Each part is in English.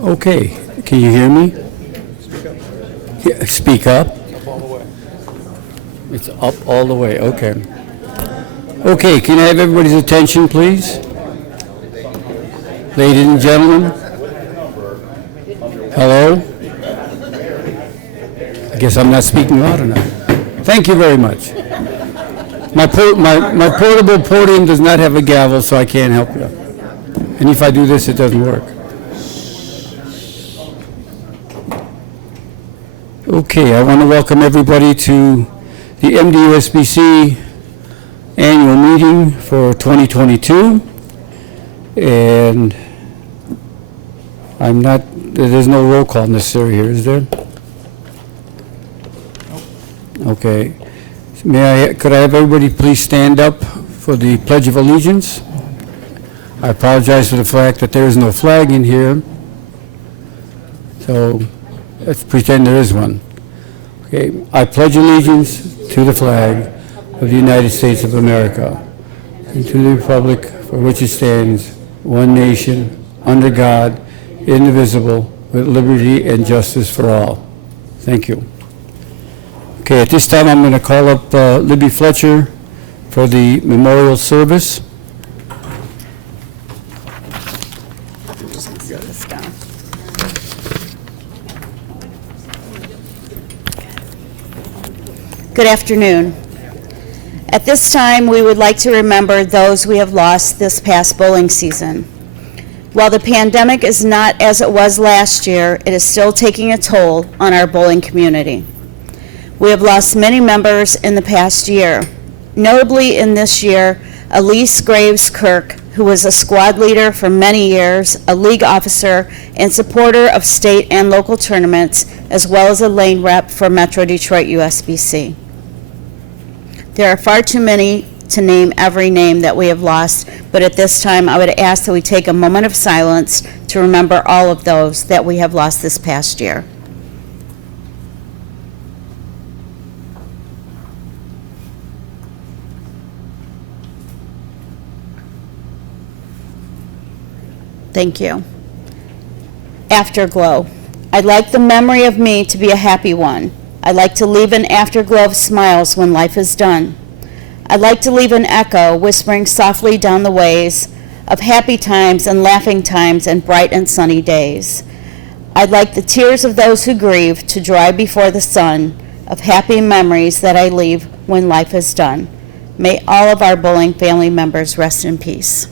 Okay, can you hear me? Yeah, speak up. It's up all the way, okay. Okay, can I have everybody's attention, please? Ladies and gentlemen? Hello? I guess I'm not speaking loud enough. Thank you very much. My portable podium does not have a gavel, so I can't help you. And if I do this, it doesn't work. Okay, I want to welcome everybody to the MDUSBC annual meeting for 2022. And there's no roll call necessary here, is there? Okay. Could I have everybody please stand up for the Pledge of Allegiance? I apologize for the fact that there is no flag in here. So let's pretend there is one. Okay. I pledge allegiance to the flag of the United States of America and to the republic for which it stands, one nation, under God, indivisible, with liberty and justice for all. Thank you. Okay, at this time I'm going to call up Libby Fletcher for the memorial service. Good afternoon. At this time, we would like to remember those we have lost this past bowling season. While the pandemic is not as it was last year, it is still taking a toll on our bowling community. We have lost many members in the past year. Notably in this year, Elise Graves Kirk, who was a squad leader for many years, a league officer, and supporter of state and local tournaments, as well as a lane rep for Metro Detroit USBC. There are far too many to name every name that we have lost, but at this time I would ask that we take a moment of silence to remember all of those that we have lost this past year. Thank you. Afterglow. I'd like the memory of me to be a happy one. I'd like to leave an afterglow of smiles when life is done. I'd like to leave an echo whispering softly down the ways of happy times and laughing times and bright and sunny days. I'd like the tears of those who grieve to dry before the sun of happy memories that I leave when life is done. May all of our bowling family members rest in peace.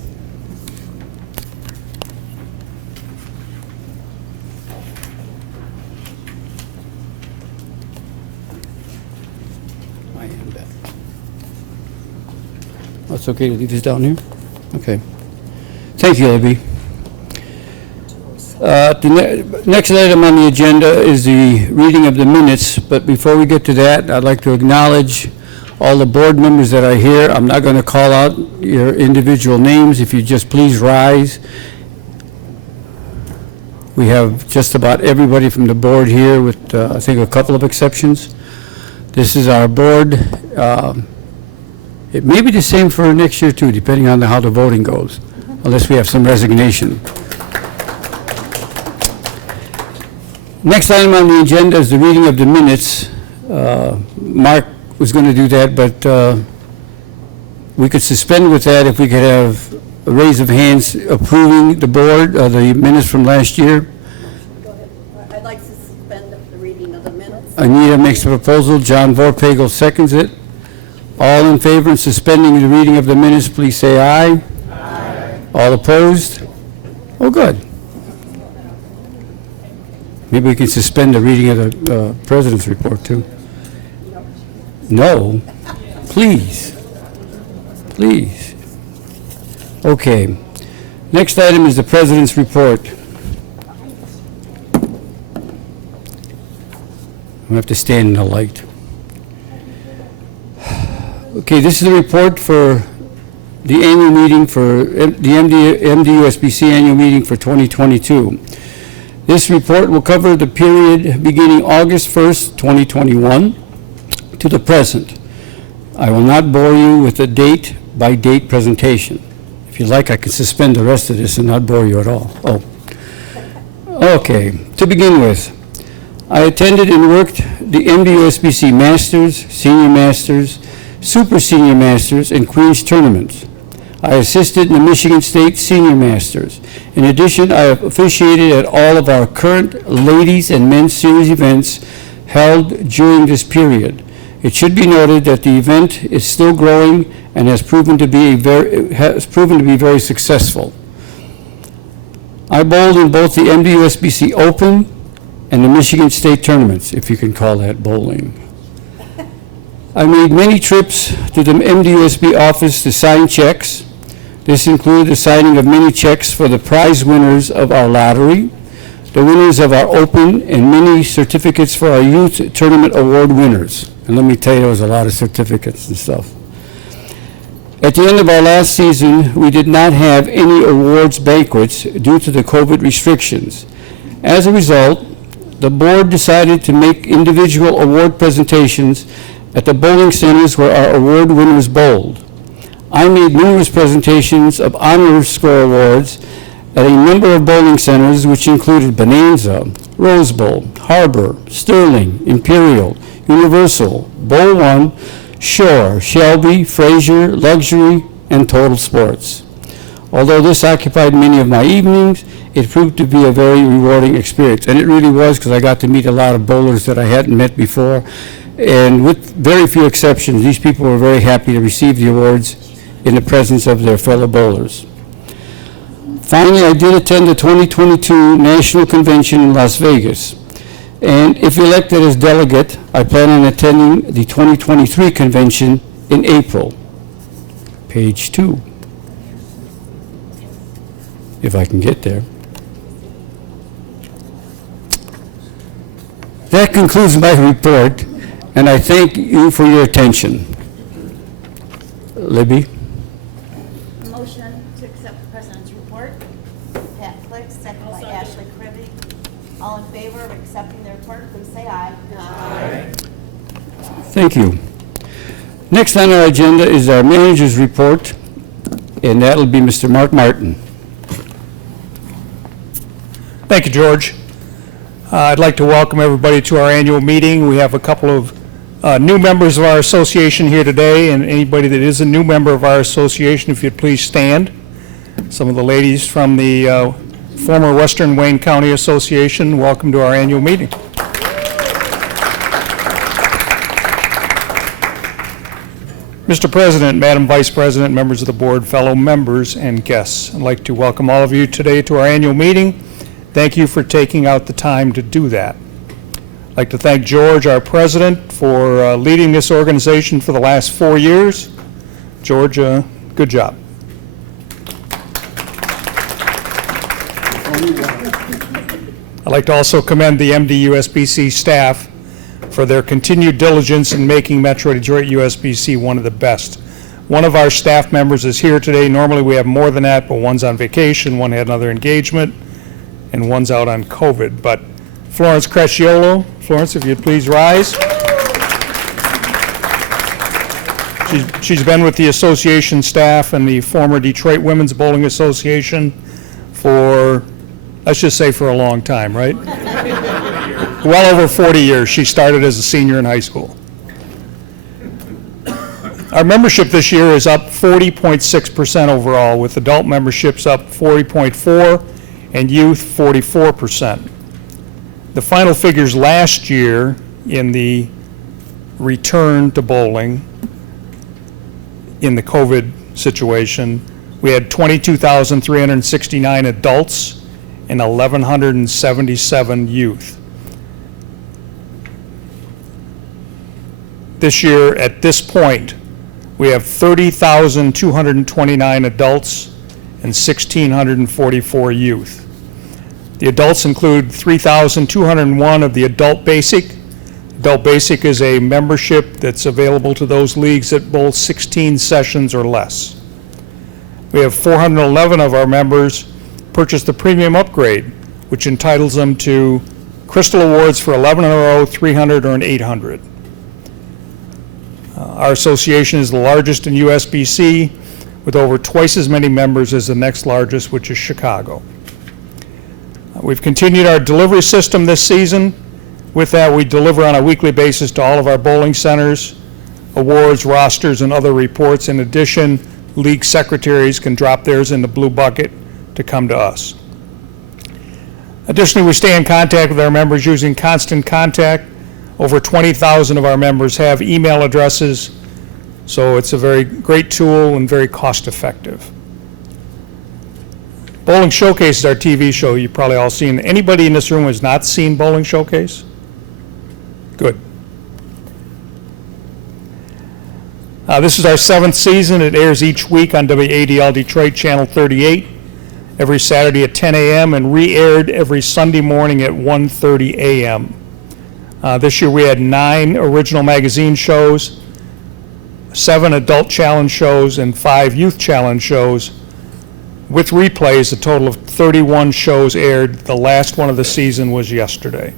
It's okay to leave this down here? Okay. Thank you, Libby. The next item on the agenda is the reading of the minutes, but before we get to that, I'd like to acknowledge all the board members that are here. I'm not going to call out your individual names. If you just please rise. We have just about everybody from the board here with, I think, a couple of exceptions. This is our board. It may be the same for next year too, depending on how the voting goes, unless we have some resignation. Next item on the agenda is the reading of the minutes. Mark was going to do that, but we could suspend with that if we could have a raise of hands approving the board, the minutes from last year. Go ahead. I'd like to suspend the reading of the minutes. Anita makes a proposal. John Vorpagel seconds it. All in favor of suspending the reading of the minutes, please say aye. Aye. All opposed? Oh, good. Maybe we can suspend the reading of the president's report, too. No? Please. Please. Okay. Next item is the president's report. I have to stand in the light. Okay, this is a report for the annual meeting for the MDUSBC annual meeting for 2022. This report will cover the period beginning August 1st, 2021 to the present. I will not bore you with a date-by-date presentation. If you like, I can suspend the rest of this and not bore you at all. Okay, to begin with, I attended and worked the MDUSBC Masters, Senior Masters, Super Senior Masters, and Queens tournaments. I assisted in the Michigan State Senior Masters. In addition, I have officiated at all of our current ladies and men's series events held during this period. It should be noted that the event is still growing and has proven to be very successful. I bowled in both the MDUSBC Open and the Michigan State tournaments, if you can call that bowling. I made many trips to the MDUSB office to sign checks. This included the signing of many checks for the prize winners of our lottery, the winners of our Open, and many certificates for our youth tournament award winners. And let me tell you, there was a lot of certificates and stuff. At the end of our last season, we did not have any awards banquets due to the COVID restrictions. As a result, the board decided to make individual award presentations at the bowling centers where our award winners bowled. I made numerous presentations of honor score awards at a number of bowling centers, which included Bonanza, Rose Bowl, Harbor, Sterling, Imperial, Universal, Bowl One, Shore, Shelby, Fraser, Luxury, and Total Sports. Although this occupied many of my evenings, it proved to be a very rewarding experience. And it really was, because I got to meet a lot of bowlers that I hadn't met before. And with very few exceptions, these people were very happy to receive the awards in the presence of their fellow bowlers. Finally, I did attend the 2022 National Convention in Las Vegas. And if elected as delegate, I plan on attending the 2023 convention in April. Page 2. If I can get there. That concludes my report, and I thank you for your attention. Libby? Motion to accept the president's report. Pat Flick, second by Ashley Kribbe. All in favor of accepting the report, please say aye. Aye. Thank you. Next on our agenda is our manager's report, and that will be Mr. Mark Martin. Thank you, George. I'd like to welcome everybody to our annual meeting. We have a couple of new members of our association here today, and anybody that is a new member of our association, if you'd please stand. Some of the ladies from the former Western Wayne County Association, welcome to our annual meeting. Mr. President, Madam Vice President, members of the board, fellow members, and guests, I'd like to welcome all of you today to our annual meeting. Thank you for taking out the time to do that. I'd like to thank George, our president, for leading this organization for the last 4 years. George, good job. I'd like to also commend the MDUSBC staff for their continued diligence in making Metro Detroit USBC one of the best. One of our staff members is here today. Normally we have more than that, but one's on vacation, one had another engagement, and one's out on COVID. But Florence Cresciolo, Florence, if you'd please rise. She's been with the association staff and the former Detroit Women's Bowling Association for, let's just say for a long time, right? Well over 40 years. She started as a senior in high school. Our membership this year is up 40.6% overall, with adult memberships up 40.4% and youth 44%. The final figures last year in the return to bowling in the COVID situation, we had 22,369 adults and 1,177 youth. This year, at this point, we have 30,229 adults and 1,644 youth. The adults include 3,201 of the Adult Basic. Adult Basic is a membership that's available to those leagues that bowl 16 sessions or less. We have 411 of our members purchase the Premium Upgrade, which entitles them to Crystal Awards for 11 in a row, 300, or an 800. Our association is the largest in USBC, with over twice as many members as the next largest, which is Chicago. We've continued our delivery system this season. With that, we deliver on a weekly basis to all of our bowling centers, awards, rosters, and other reports. In addition, league secretaries can drop theirs in the blue bucket to come to us. Additionally, we stay in contact with our members using Constant Contact. Over 20,000 of our members have email addresses, so it's a very great tool and very cost-effective. Bowling Showcase is our TV show. You've probably all seen. Anybody in this room who has not seen Bowling Showcase? Good. This is our 7th season. It airs each week on WADL Detroit Channel 38 every Saturday at 10 a.m. and re-aired every Sunday morning at 1:30 a.m. This year we had 9 original magazine shows, 7 adult challenge shows, and 5 youth challenge shows. With replays, a total of 31 shows aired. The last one of the season was yesterday.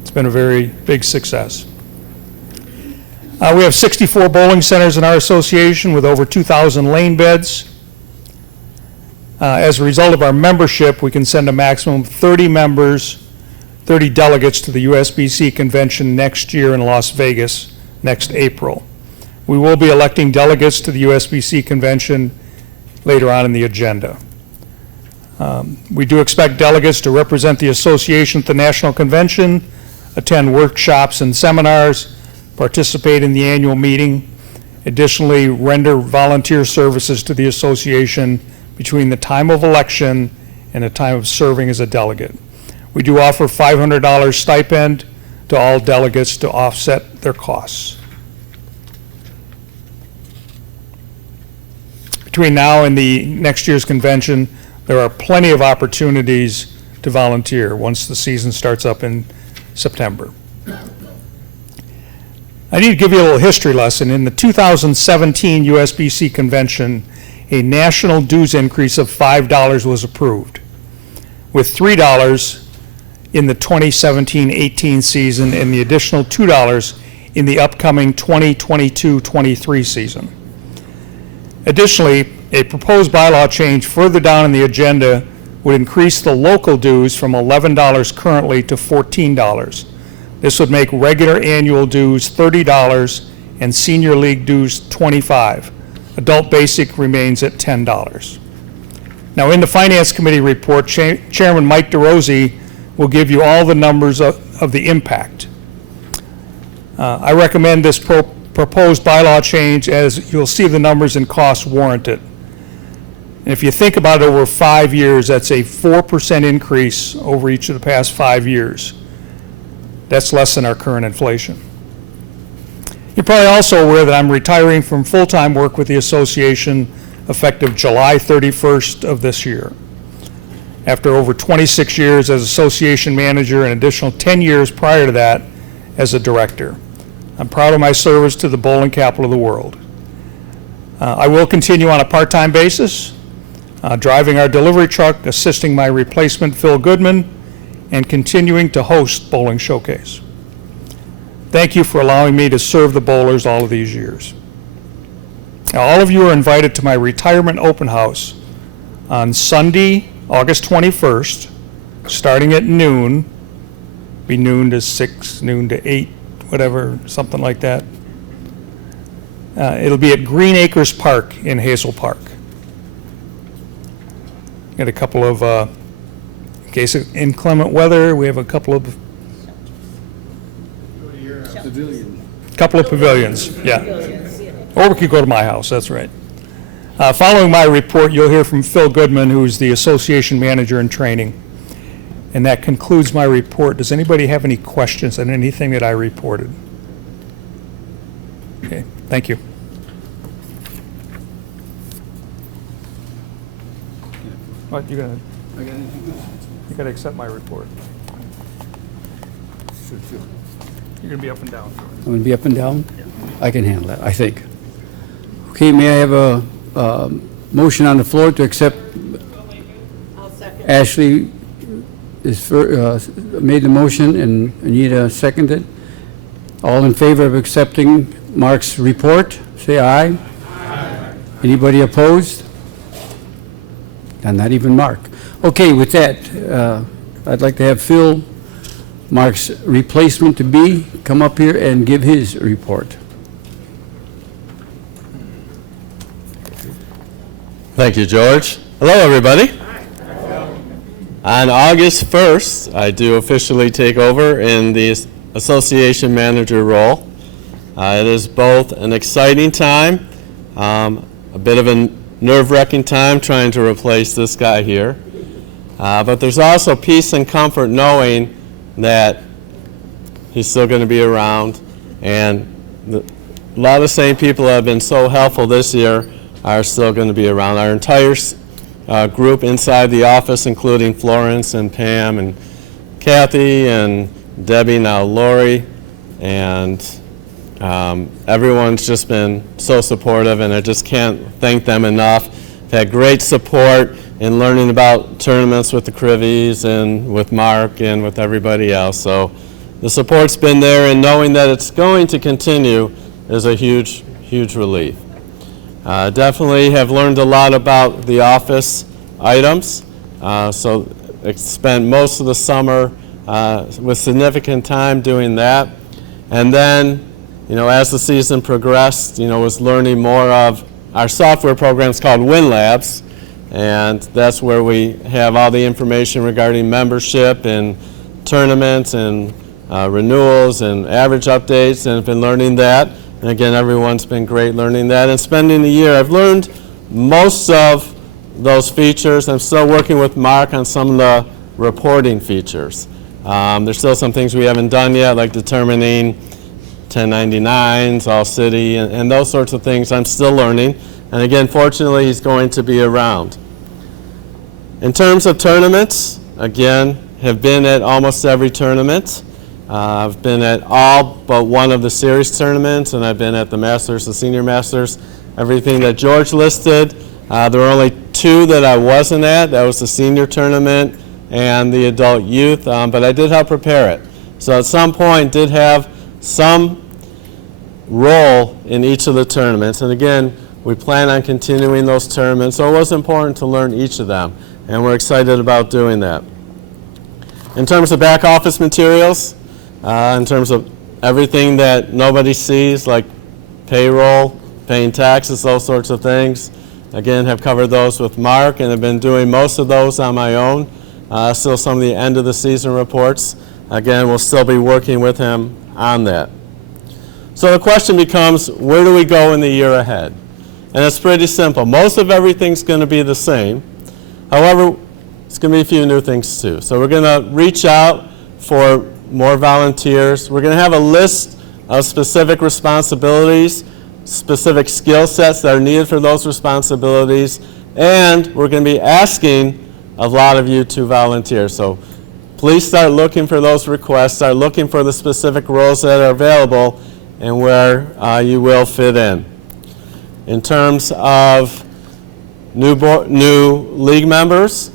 It's been a very big success. We have 64 bowling centers in our association with over 2,000 lane beds. As a result of our membership, we can send a maximum of 30 delegates to the USBC convention next year in Las Vegas next April. We will be electing delegates to the USBC convention later on in the agenda. We do expect delegates to represent the association at the national convention, attend workshops and seminars, participate in the annual meeting, additionally render volunteer services to the association between the time of election and the time of serving as a delegate. We do offer $500 stipend to all delegates to offset their costs. Between now and the next year's convention, there are plenty of opportunities to volunteer once the season starts up in September. I need to give you a little history lesson. In the 2017 USBC convention, a national dues increase of $5 was approved, with $3 in the 2017-18 season and the additional $2 in the upcoming 2022-23 season. Additionally, a proposed bylaw change further down in the agenda would increase the local dues from $11 currently to $14. This would make regular annual dues $30 and senior league dues $25. Adult basic remains at $10. Now, in the Finance Committee report, Chairman Mike DeRosie will give you all the numbers of the impact. I recommend this proposed bylaw change, as you'll see the numbers and costs warrant it. And if you think about it over 5 years, that's a 4% increase over each of the past 5 years. That's less than our current inflation. You're probably also aware that I'm retiring from full-time work with the association effective July 31st of this year. After over 26 years as association manager and additional 10 years prior to that as a director. I'm proud of my service to the bowling capital of the world. I will continue on a part-time basis, driving our delivery truck, assisting my replacement Phil Goodman, and continuing to host Bowling Showcase. Thank you for allowing me to serve the bowlers all of these years. Now, all of you are invited to my retirement open house on Sunday, August 21st, starting at noon, be noon to 6, noon to 8, whatever, something like that. It'll be at Green Acres Park in Hazel Park. Got a couple of, in case of inclement weather, we have a couple of pavilions, yeah. Or we could go to my house, that's right. Following my report, you'll hear from Phil Goodman, who's the association manager in training. And that concludes my report. Does anybody have any questions on anything that I reported? Okay, thank you. What, you gotta accept my report. You're gonna be up and down. I'm going to be up and down? I can handle that, I think. Okay, may I have a motion on the floor to accept? I'll second. Ashley made the motion and Anita seconded. All in favor of accepting Mark's report, say aye. Aye. Anybody opposed? And not even Mark. Okay, with that, I'd like to have Phil, Mark's replacement to be, come up here and give his report. Thank you, George. Hello, everybody. On August 1st, I do officially take over in the association manager role. It is both an exciting time, a bit of a nerve-wracking time trying to replace this guy here. But there's also peace and comfort knowing that he's still going to be around, and a lot of the same people that have been so helpful this year are still going to be around. Our entire group inside the office, including Florence and Pam and Kathy and Debbie, now Lori, and everyone's just been so supportive, and I just can't thank them enough. I've had great support in learning about tournaments with the Crivies and with Mark and with everybody else. So the support's been there, and knowing that it's going to continue is a huge, huge relief. Definitely have learned a lot about the office items. So I spent most of the summer with significant time doing that. And then, as the season progressed, was learning more of our software programs called WinLabs. And that's where we have all the information regarding membership and tournaments and renewals and average updates, and I've been learning that. And again, everyone's been great learning that. And spending a year, I've learned most of those features. I'm still working with Mark on some of the reporting features. There's still some things we haven't done yet, like determining 1099s, all city, and those sorts of things I'm still learning. And again, fortunately, he's going to be around. In terms of tournaments, again, have been at almost every tournament. I've been at all but one of the series tournaments, and I've been at the Masters, the Senior Masters, everything that George listed. There were only two that I wasn't at. That was the senior tournament and the adult youth, but I did help prepare it. So at some point, did have some role in each of the tournaments. And again, we plan on continuing those tournaments, so it was important to learn each of them, and we're excited about doing that. In terms of back office materials, in terms of everything that nobody sees, like payroll, paying taxes, those sorts of things, again, have covered those with Mark, and have been doing most of those on my own. Still some of the end of the season reports. Again, we'll still be working with him on that. So the question becomes, where do we go in the year ahead? And it's pretty simple. Most of everything's going to be the same. However, it's going to be a few new things too. So we're going to reach out for more volunteers. We're going to have a list of specific responsibilities, specific skill sets that are needed for those responsibilities, and we're going to be asking a lot of you to volunteer. So please start looking for those requests, start looking for the specific roles that are available and where you will fit in. In terms of new league members,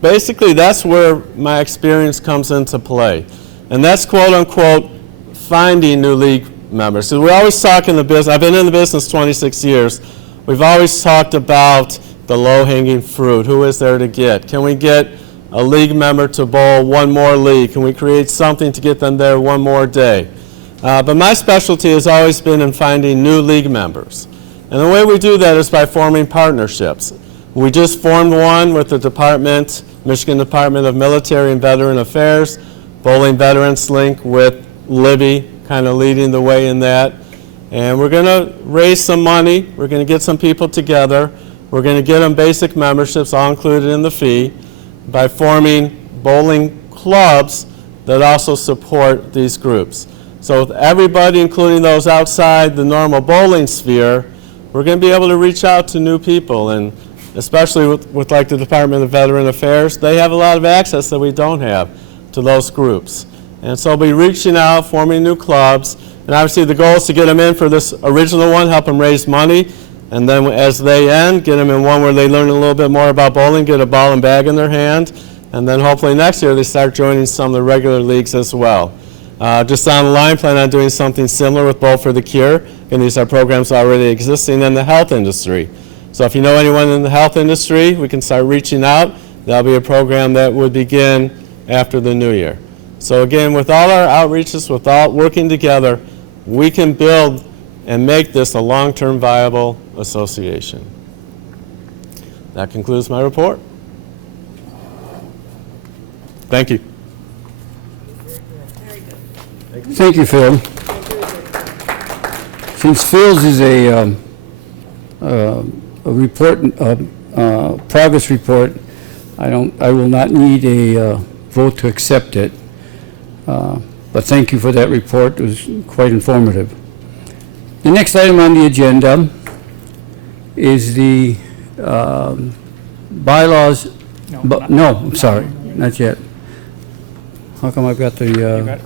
basically that's where my experience comes into play. And that's quote unquote finding new league members. So we always talk in the business, I've been in the business 26 years, we've always talked about the low-hanging fruit. Who is there to get? Can we get a league member to bowl one more league? Can we create something to get them there one more day? But my specialty has always been in finding new league members. And the way we do that is by forming partnerships. We just formed one with the Michigan Department of Military and Veteran Affairs, Bowling Veterans Link with Libby kind of leading the way in that. And we're going to raise some money. We're going to get some people together. We're going to get them basic memberships, all included in the fee, by forming bowling clubs that also support these groups. So with everybody, including those outside the normal bowling sphere, we're going to be able to reach out to new people, and especially with like the Department of Veteran Affairs, they have a lot of access that we don't have to those groups. And so we'll be reaching out, forming new clubs, and obviously the goal is to get them in for this original one, help them raise money, and then as they end, get them in one where they learn a little bit more about bowling, get a ball and bag in their hand, and then hopefully next year they start joining some of the regular leagues as well. Just down the line, plan on doing something similar with Bowl for the Cure, and these are programs already existing in the health industry. So if you know anyone in the health industry, we can start reaching out, That'll be a program that would begin after the new year. So again, with all our outreaches, with all working together, we can build and make this a long-term viable association. That concludes my report. Thank you. Thank you, Phil. Since Phil's is a report, progress report, I will not need a vote to accept it. But thank you for that report. It was quite informative. The next item on the agenda is the bylaws. No, I'm sorry, not yet. How come I've got the,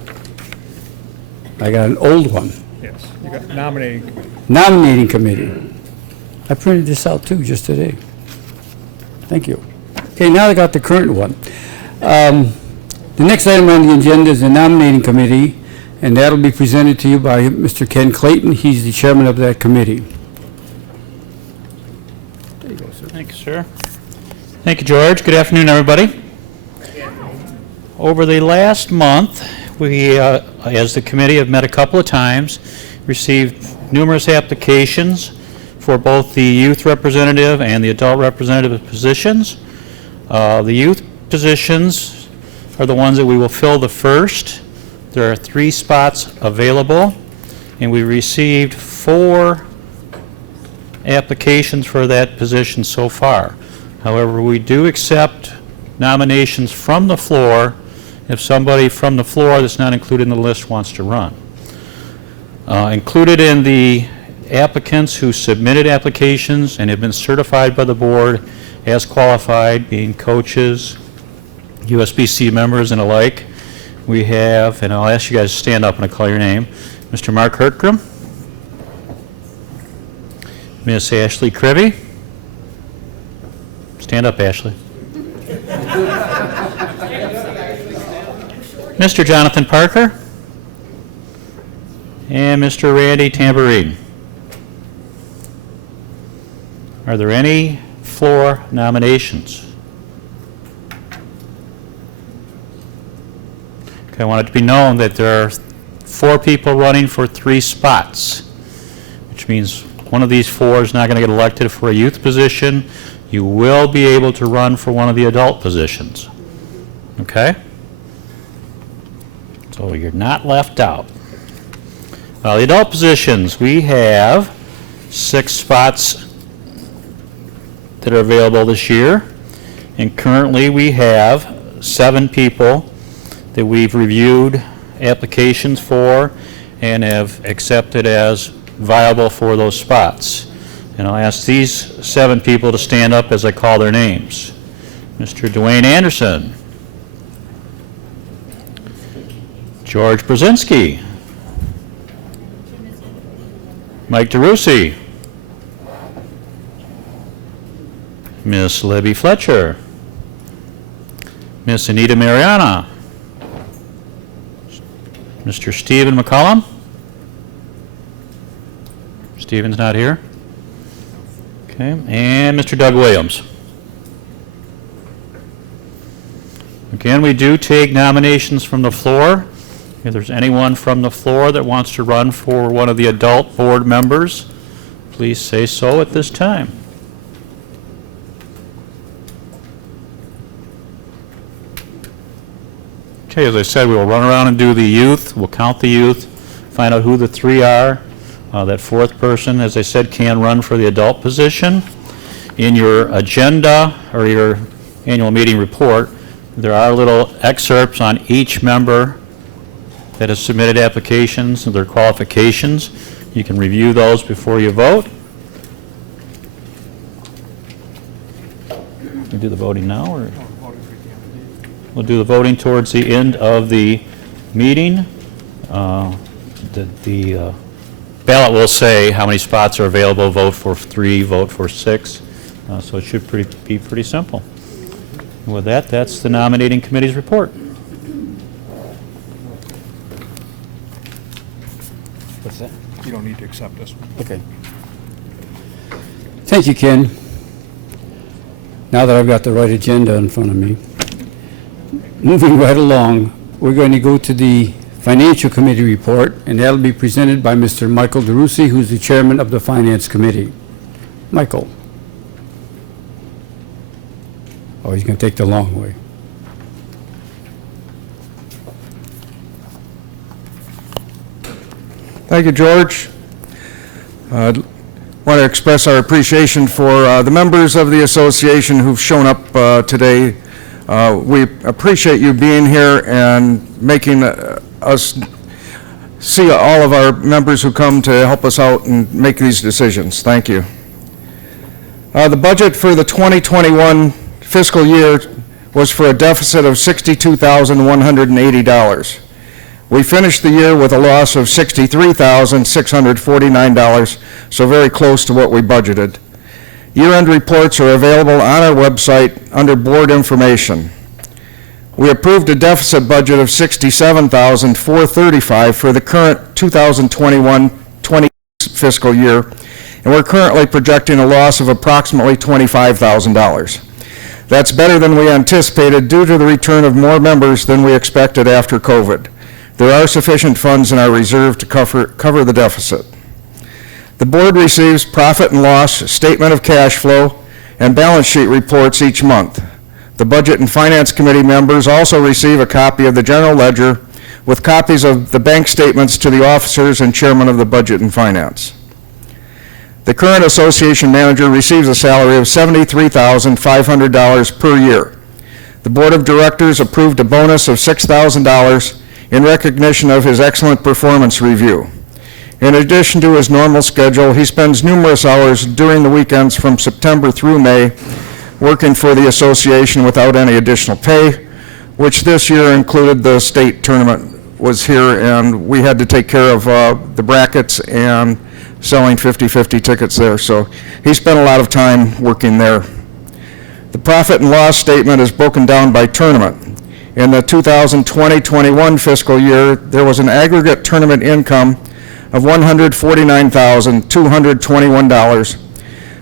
I got an old one. Yes, you got nominating committee. Nominating committee. I printed this out too, just today. Thank you. Okay, now I got the current one. The next item on the agenda is the nominating committee, and that'll be presented to you by Mr. Ken Clayton. He's the chairman of that committee. There you go, sir. Thank you, sir. Thank you, George. Good afternoon, everybody. Over the last month, we, as the committee, have met a couple of times, received numerous applications for both the youth representative and the adult representative positions. The youth positions are the ones that we will fill the first. There are 3 spots available, and we received 4 applications for that position so far. However, we do accept nominations from the floor if somebody from the floor that's not included in the list wants to run. Included in the applicants who submitted applications and have been certified by the board as qualified, being coaches, USBC members, and alike, we have, and I'll ask you guys to stand up when I call your name, Mr. Mark Hertgrim, Miss Ashley Krivy. Stand up, Ashley. Mr. Jonathan Parker, and Mr. Randy Tamborine. Are there any floor nominations? Okay, I want it to be known that there are 4 people running for 3 spots, which means one of these 4 is not going to get elected for a youth position. You will be able to run for one of the adult positions. Okay? So you're not left out. The adult positions, we have 6 spots that are available this year, and currently we have 7 people that we've reviewed applications for and have accepted as viable for those spots. And I'll ask these 7 people to stand up as I call their names. Mr. Dwayne Anderson, George Brzezinski, Mike DeRusi, Miss Libby Fletcher, Miss Anita Mariana, Mr. Stephen McCollum. Stephen's not here. Okay, and Mr. Doug Williams. Again, we do take nominations from the floor. If there's anyone from the floor that wants to run for one of the adult board members, please say so at this time. Okay, as I said, we will run around and do the youth. We'll count the youth, find out who the 3 are. That 4th person, as I said, can run for the adult position. In your agenda or your annual meeting report, there are little excerpts on each member that has submitted applications and their qualifications. You can review those before you vote. We do the voting now, or? We'll do the voting towards the end of the meeting. The ballot will say how many spots are available, vote for 3, vote for 6. So it should be pretty simple. And with that, that's the nominating committee's report. What's that? You don't need to accept this one. Okay. Thank you, Ken. now that I've got the right agenda in front of me. Moving right along, we're going to go to the Financial Committee report, and that'll be presented by Mr. Michael DeRusi, who's the chairman of the Finance Committee. Michael. Oh, he's going to take the long way. Thank you, George. I want to express our appreciation for the members of the association who've shown up today. We appreciate you being here and making us see all of our members who come to help us out and make these decisions. Thank you. The budget for the 2021 fiscal year was for a deficit of $62,180. We finished the year with a loss of $63,649, so very close to what we budgeted. Year-end reports are available on our website under board information. We approved a deficit budget of $67,435 for the current 2021-20 fiscal year, and we're currently projecting a loss of approximately $25,000. That's better than we anticipated due to the return of more members than we expected after COVID. There are sufficient funds in our reserve to cover the deficit. The board receives profit and loss, statement of cash flow, and balance sheet reports each month. The Budget and Finance Committee members also receive a copy of the General Ledger with copies of the bank statements to the officers and chairman of the Budget and Finance. The current association manager receives a salary of $73,500 per year. The Board of Directors approved a bonus of $6,000 in recognition of his excellent performance review. In addition to his normal schedule, he spends numerous hours during the weekends from September through May working for the association without any additional pay, which this year included the state tournament was here, and we had to take care of the brackets and selling 50-50 tickets there. So he spent a lot of time working there. The profit and loss statement is broken down by tournament. In the 2020-21 fiscal year, there was an aggregate tournament income of $149,221,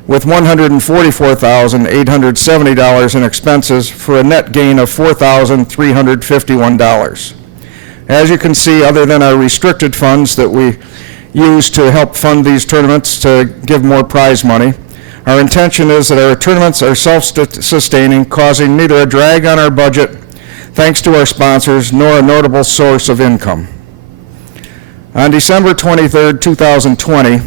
with $144,870 in expenses for a net gain of $4,351. As you can see, other than our restricted funds that we use to help fund these tournaments to give more prize money, our intention is that our tournaments are self-sustaining, causing neither a drag on our budget, thanks to our sponsors, nor a notable source of income. On December 23, 2020,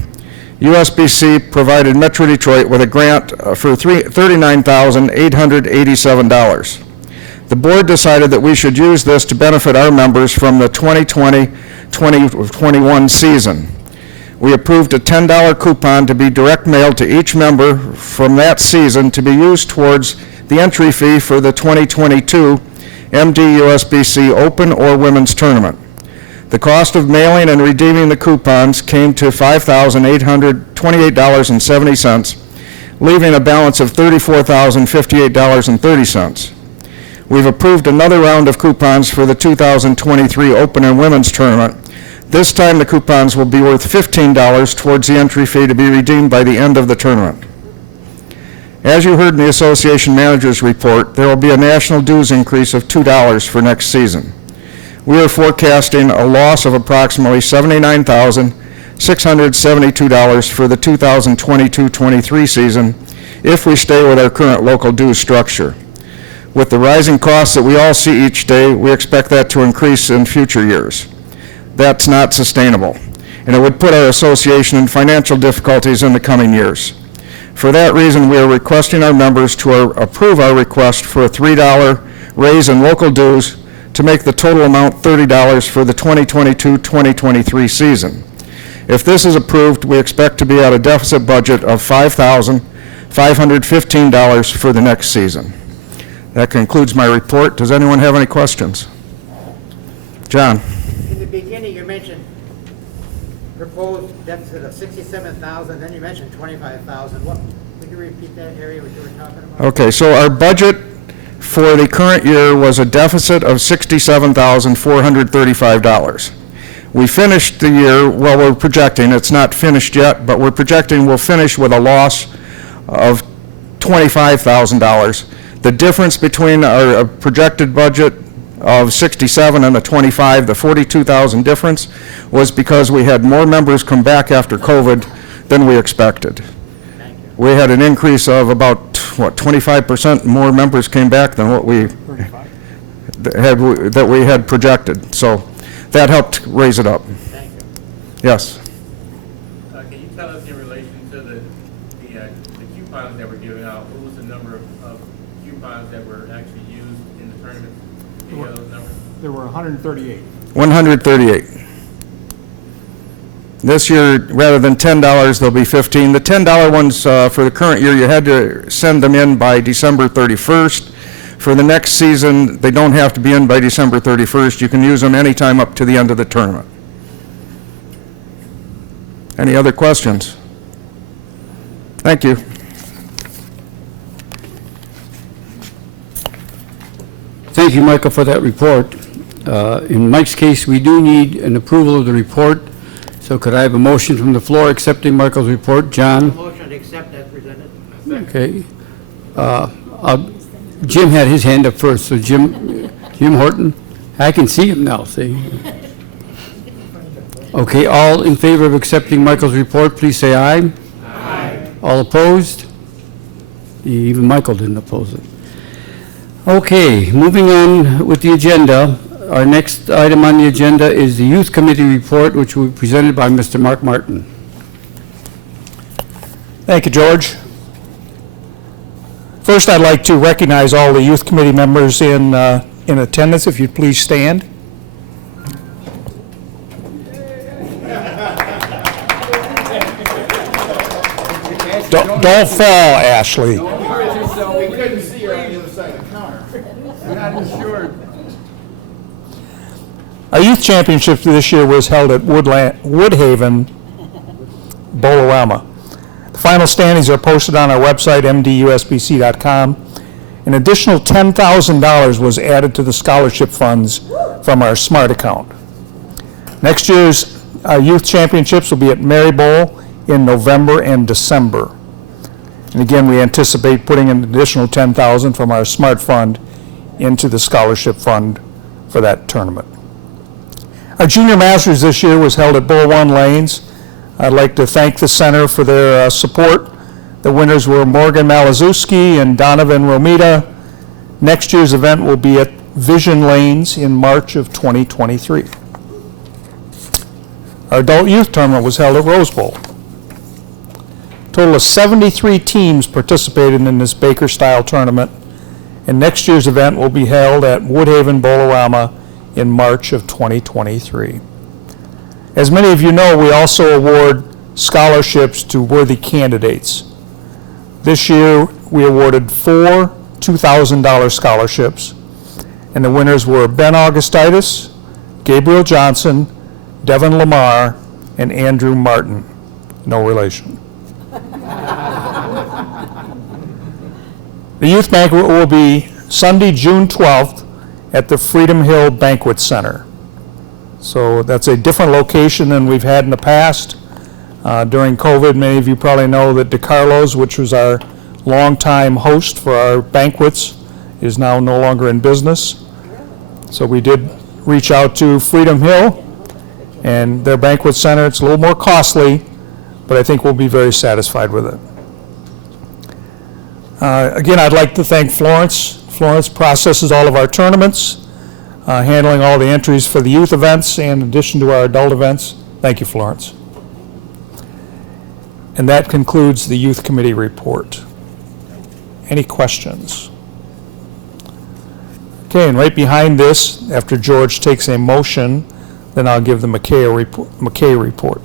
USBC provided Metro Detroit with a grant for $39,887. The board decided that we should use this to benefit our members from the 2020-2021 season. We approved a $10 coupon to be direct mailed to each member from that season to be used towards the entry fee for the 2022 MD USBC Open or Women's Tournament. The cost of mailing and redeeming the coupons came to $5,828.70, leaving a balance of $34,058.30. We've approved another round of coupons for the 2023 Open and Women's Tournament. This time the coupons will be worth $15 towards the entry fee to be redeemed by the end of the tournament. As you heard in the association manager's report, there will be a national dues increase of $2 for next season. We are forecasting a loss of approximately $79,672 for the 2022-23 season if we stay with our current local dues structure. With the rising costs that we all see each day, we expect that to increase in future years. That's not sustainable, and it would put our association in financial difficulties in the coming years. For that reason, we are requesting our members to approve our request for a $3 raise in local dues to make the total amount $30 for the 2022-2023 season. If this is approved, we expect to be at a deficit budget of $5,515 for the next season. That concludes my report. Does anyone have any questions? John? In the beginning, you mentioned proposed deficit of 67,000, then you mentioned 25,000. What, could you repeat that area what you were talking about? Okay, so our budget for the current year was a deficit of $67,435. We finished the year, well, we're projecting, it's not finished yet, but we're projecting we'll finish with a loss of $25,000. The difference between our projected budget of 67 and the 25, the 42,000 difference, was because we had more members come back after COVID than we expected. We had an increase of about, 25% more members came back than what we had projected. So that helped raise it up. Thank you. Yes. Can you tell us in relation to the coupons that were given out, what was the number of coupons that were actually used in the tournament? Do you have those numbers? There were 138. 138. This year, rather than $10, there'll be 15. The $10 ones for the current year, you had to send them in by December 31st. For the next season, they don't have to be in by December 31st. You can use them anytime up to the end of the tournament. Any other questions? Thank you. Thank you, Michael, for that report. In Mike's case, we do need an approval of the report. So could I have a motion from the floor accepting Michael's report? John? Motion to accept as presented. Okay. Jim had his hand up first, so Jim Horton, I can see him now, see? Okay, all in favor of accepting Michael's report, please say aye. Aye. All opposed? Even Michael didn't oppose it. Okay, moving on with the agenda. Our next item on the agenda is the Youth Committee report, which will be presented by Mr. Mark Martin. Thank you, George. First, I'd like to recognize all the Youth Committee members in attendance. If you'd please stand. Don't fall, Ashley. We couldn't see her on the other side of the counter. We're not insured. Our youth championship this year was held at Woodhaven, Bolorama. The final standings are posted on our website, mdusbc.com. An additional $10,000 was added to the scholarship funds from our SMART account. Next year's youth championships will be at Marybowl in November and December. And again, we anticipate putting an additional $10,000 from our SMART fund into the scholarship fund for that tournament. Our Junior Masters this year was held at Bull Run Lanes. I'd like to thank the center for their support. The winners were Morgan Malazewski and Donovan Romita. Next year's event will be at Vision Lanes in March of 2023. Our adult youth tournament was held at Rose Bowl. A total of 73 teams participated in this Baker-style tournament, and next year's event will be held at Woodhaven Bolorama in March of 2023. As many of you know, we also award scholarships to worthy candidates. This year, we awarded 4 $2,000 scholarships, and the winners were Ben Augustitis, Gabriel Johnson, Devin Lamar, and Andrew Martin. No relation. The youth banquet will be Sunday, June 12th at the Freedom Hill Banquet Center. So that's a different location than we've had in the past. During COVID, many of you probably know that DeCarlo's, which was our longtime host for our banquets, is now no longer in business. So we did reach out to Freedom Hill and their banquet center. It's a little more costly, but I think we'll be very satisfied with it. Again, I'd like to thank Florence. Florence processes all of our tournaments, handling all the entries for the youth events in addition to our adult events. Thank you, Florence. And that concludes the Youth Committee report. Any questions? Okay, and right behind this, after George takes a motion, then I'll give the McKay report.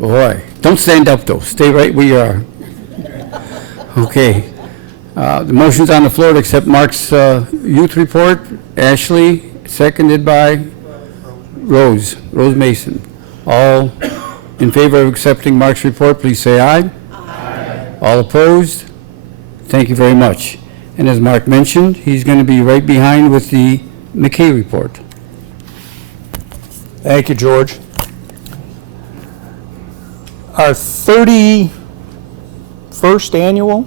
Boy, don't stand up though, stay right where you are. Okay, the motion's on the floor to accept Mark's youth report. Ashley, seconded by Rose Mason. All in favor of accepting Mark's report, please say aye. Aye. All opposed? Thank you very much. And as Mark mentioned, he's going to be right behind with the McKay report. Thank you, George. our 31st annual,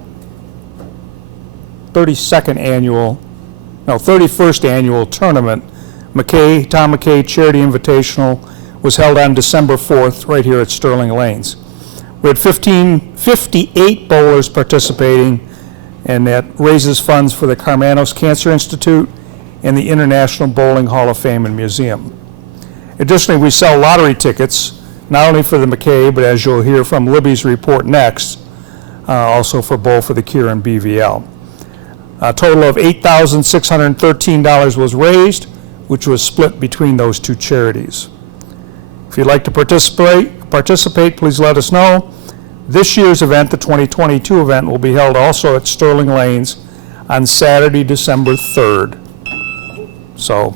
32nd annual, no, 31st annual tournament, Tom McKay Charity Invitational, was held on December 4th, right here at Sterling Lanes. We had 58 bowlers participating, and that raises funds for the Karmanos Cancer Institute and the International Bowling Hall of Fame and Museum. Additionally, we sell lottery tickets, not only for the McKay, but as you'll hear from Libby's report next, also for Bowl for the Cure and BVL. A total of $8,613 was raised, which was split between those two charities. If you'd like to participate, please let us know. This year's event, the 2022 event, will be held also at Sterling Lanes on Saturday, December 3rd. So,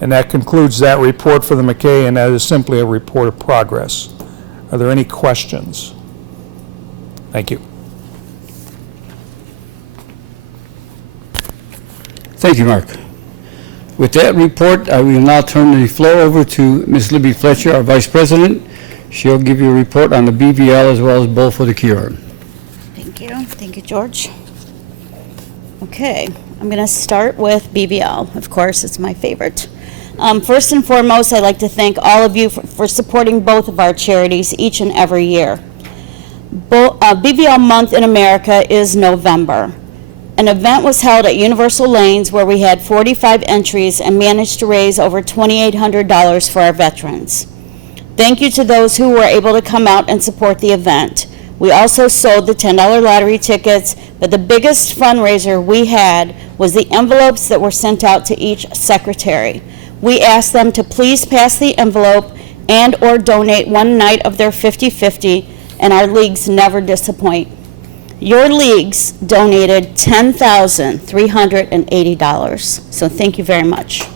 and that concludes that report for the McKay, and that is simply a report of progress. Are there any questions? Thank you. Thank you, Mark. With that report, I will now turn the floor over to Ms. Libby Fletcher, our Vice President. She'll give you a report on the BVL as well as Bowl for the Cure. Thank you. Thank you, George. Okay, I'm going to start with BVL. Of course, it's my favorite. First and foremost, I'd like to thank all of you for supporting both of our charities each and every year. BVL month in America is November. An event was held at Universal Lanes where we had 45 entries and managed to raise over $2,800 for our veterans. Thank you to those who were able to come out and support the event. We also sold the $10 lottery tickets, but the biggest fundraiser we had was the envelopes that were sent out to each secretary. We asked them to please pass the envelope and or donate one night of their 50-50, and our leagues never disappoint. Your leagues donated $10,380, so thank you very much.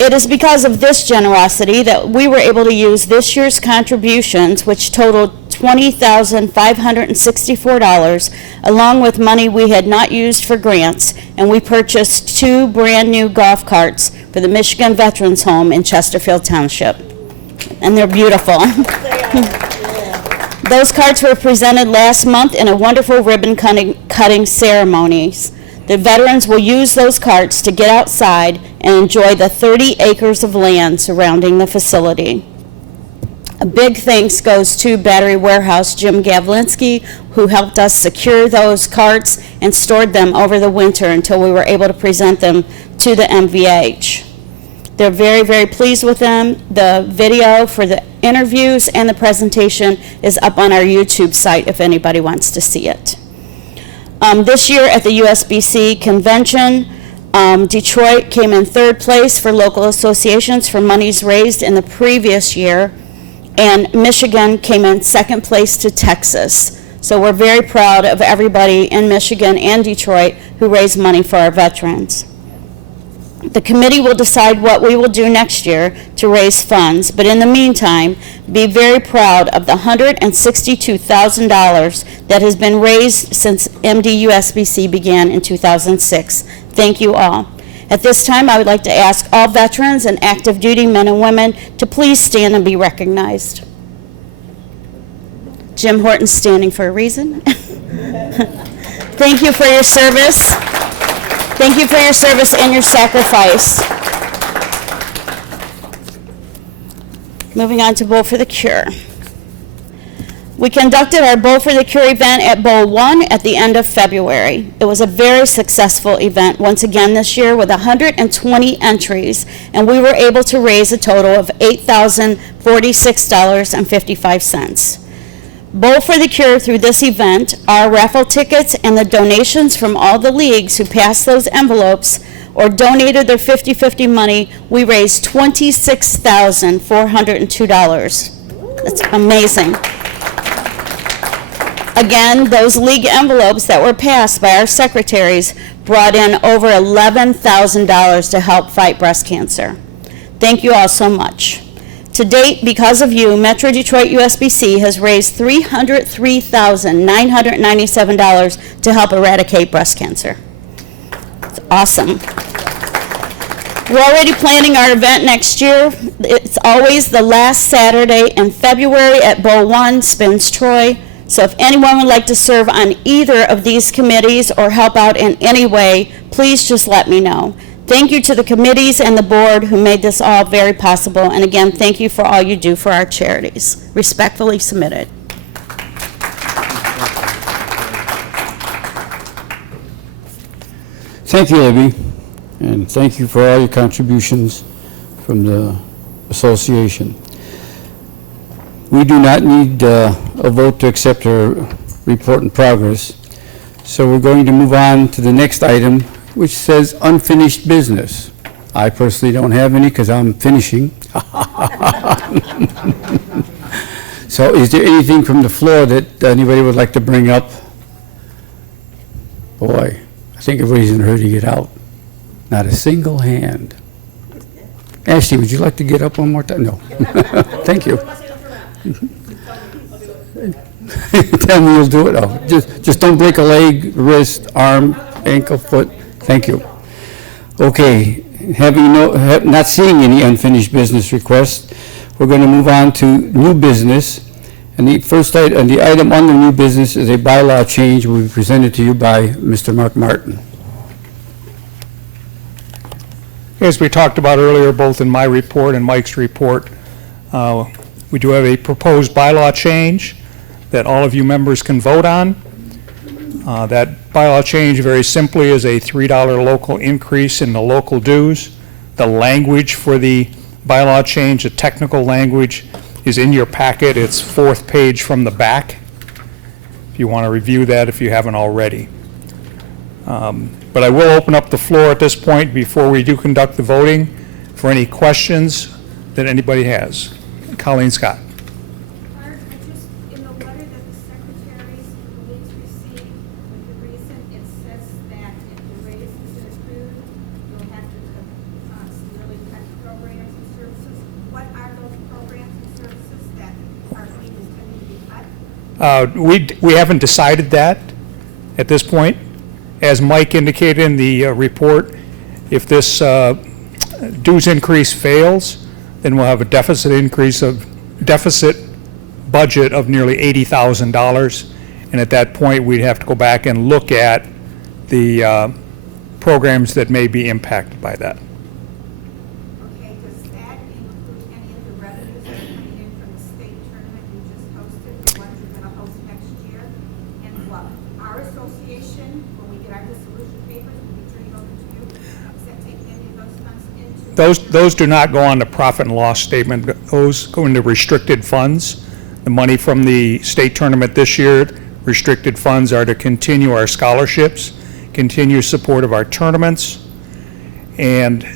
It is because of this generosity that we were able to use this year's contributions, which totaled $20,564, along with money we had not used for grants, and we purchased 2 brand new golf carts for the Michigan Veterans Home in Chesterfield Township. And they're beautiful. Those carts were presented last month in a wonderful ribbon cutting ceremonies. The veterans will use those carts to get outside and enjoy the 30 acres of land surrounding the facility. A big thanks goes to Battery Warehouse Jim Gavlinski, who helped us secure those carts and stored them over the winter until we were able to present them to the MVH. They're very, very pleased with them. The video for the interviews and the presentation is up on our YouTube site if anybody wants to see it. This year at the USBC convention, Detroit came in 3rd place for local associations for monies raised in the previous year, and Michigan came in 2nd place to Texas. So we're very proud of everybody in Michigan and Detroit who raised money for our veterans. The committee will decide what we will do next year to raise funds, but in the meantime, be very proud of the $162,000 that has been raised since MDUSBC began in 2006. Thank you all. At this time, I would like to ask all veterans and active duty men and women to please stand and be recognized. Jim Horton's standing for a reason. Thank you for your service. Thank you for your service and your sacrifice. Moving on to Bowl for the Cure. We conducted our Bowl for the Cure event at Bowl 1 at the end of February. It was a very successful event once again this year with 120 entries, and we were able to raise a total of $8,046.55. Bowl for the Cure through this event, our raffle tickets, and the donations from all the leagues who passed those envelopes or donated their 50-50 money, we raised $26,402. That's amazing. Again, those league envelopes that were passed by our secretaries brought in over $11,000 to help fight breast cancer. Thank you all so much. To date, because of you, Metro Detroit USBC has raised $303,997 to help eradicate breast cancer. It's awesome. We're already planning our event next year. It's always the last Saturday in February at Bowl 1, Spins Troy. So if anyone would like to serve on either of these committees or help out in any way, please just let me know. Thank you to the committees and the board who made this all very possible. And again, thank you for all you do for our charities. Respectfully submitted. Thank you, Libby, and thank you for all your contributions from the association. We do not need a vote to accept our report in progress, so we're going to move on to the next item, which says unfinished business. I personally don't have any because I'm finishing. So is there anything from the floor that anybody would like to bring up? Boy, I think everybody's in a hurry to get out. Not a single hand. Ashley, would you like to get up one more time? No. Thank you. Tell me you'll do it. Oh, just don't break a leg, wrist, arm, ankle, foot. Thank you. Okay, not seeing any unfinished business requests, we're going to move on to new business. And the first item, the item on the new business is a bylaw change will be presented to you by Mr. Mark Martin. As we talked about earlier, both in my report and Mike's report, we do have a proposed bylaw change that all of you members can vote on. That bylaw change, very simply, is a $3 local increase in the local dues. The language for the bylaw change, the technical language, is in your packet. It's fourth page from the back, if you want to review that if you haven't already. But I will open up the floor at this point before we do conduct the voting for any questions that anybody has. Colleen Scott. Art, in the letter that the secretaries need to receive with the recent, it says that if the raise is approved, you'll have to really cut programs and services. What are those programs and services that are being intended to be cut? We haven't decided that at this point. As Mike indicated in the report, if this dues increase fails, then we'll have a deficit budget of nearly $80,000. And at that point, we'd have to go back and look at the programs that may be impacted by that. Okay, does that include any of the revenues that are coming in from the state tournament you just hosted, the ones you're going to host next year? And what, our association, when we get our dissolution papers, when we turn it over to you, is that taking any of those funds into? Those do not go on the profit and loss statement. Those go into restricted funds. The money from the state tournament this year, restricted funds are to continue our scholarships, continue support of our tournaments, and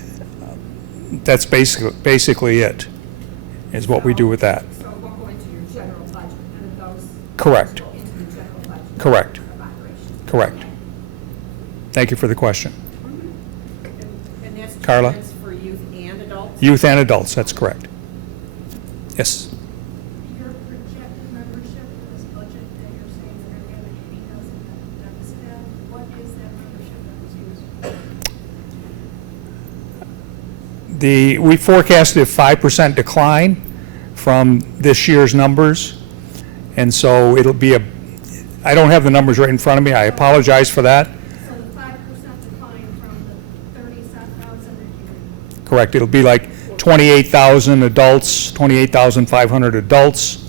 that's basically it, is what we do with that. So it won't go into your general budget, none of those? Correct. Go into the general budget? Correct. Of operations? Correct. Thank you for the question. And that's Carla? tournaments for youth and adults? Youth and adults, that's correct. Yes. Your projected membership for this budget that you're saying you're going to have an $80,000 deficit, what is that membership that was used for? We forecasted a 5% decline from this year's numbers, and so it'll be I don't have the numbers right in front of me, I apologize for that. So the 5% decline from the 37,000 that you Correct, it'll be like 28,000 adults, 28,500 adults,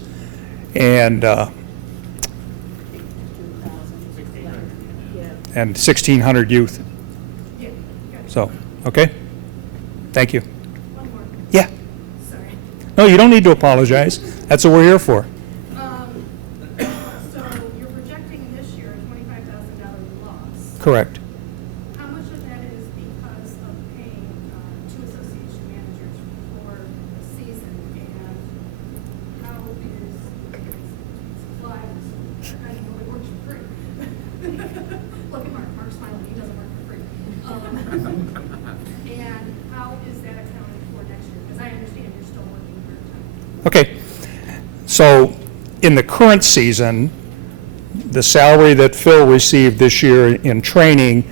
and 1,600 youth. So, okay? Thank you. One more, Yeah. sorry. No, you don't need to apologize. That's what we're here for. So you're projecting this year a $25,000 loss. Correct. How much of that is because of paying two association managers for the season, and how is supplies, I know it works for free. Look at Mark, Mark's smiling, he doesn't work for free. And how is that accounted for next year? Because I understand you're still working part-time. Okay. So, in the current season, the salary that Phil received this year in training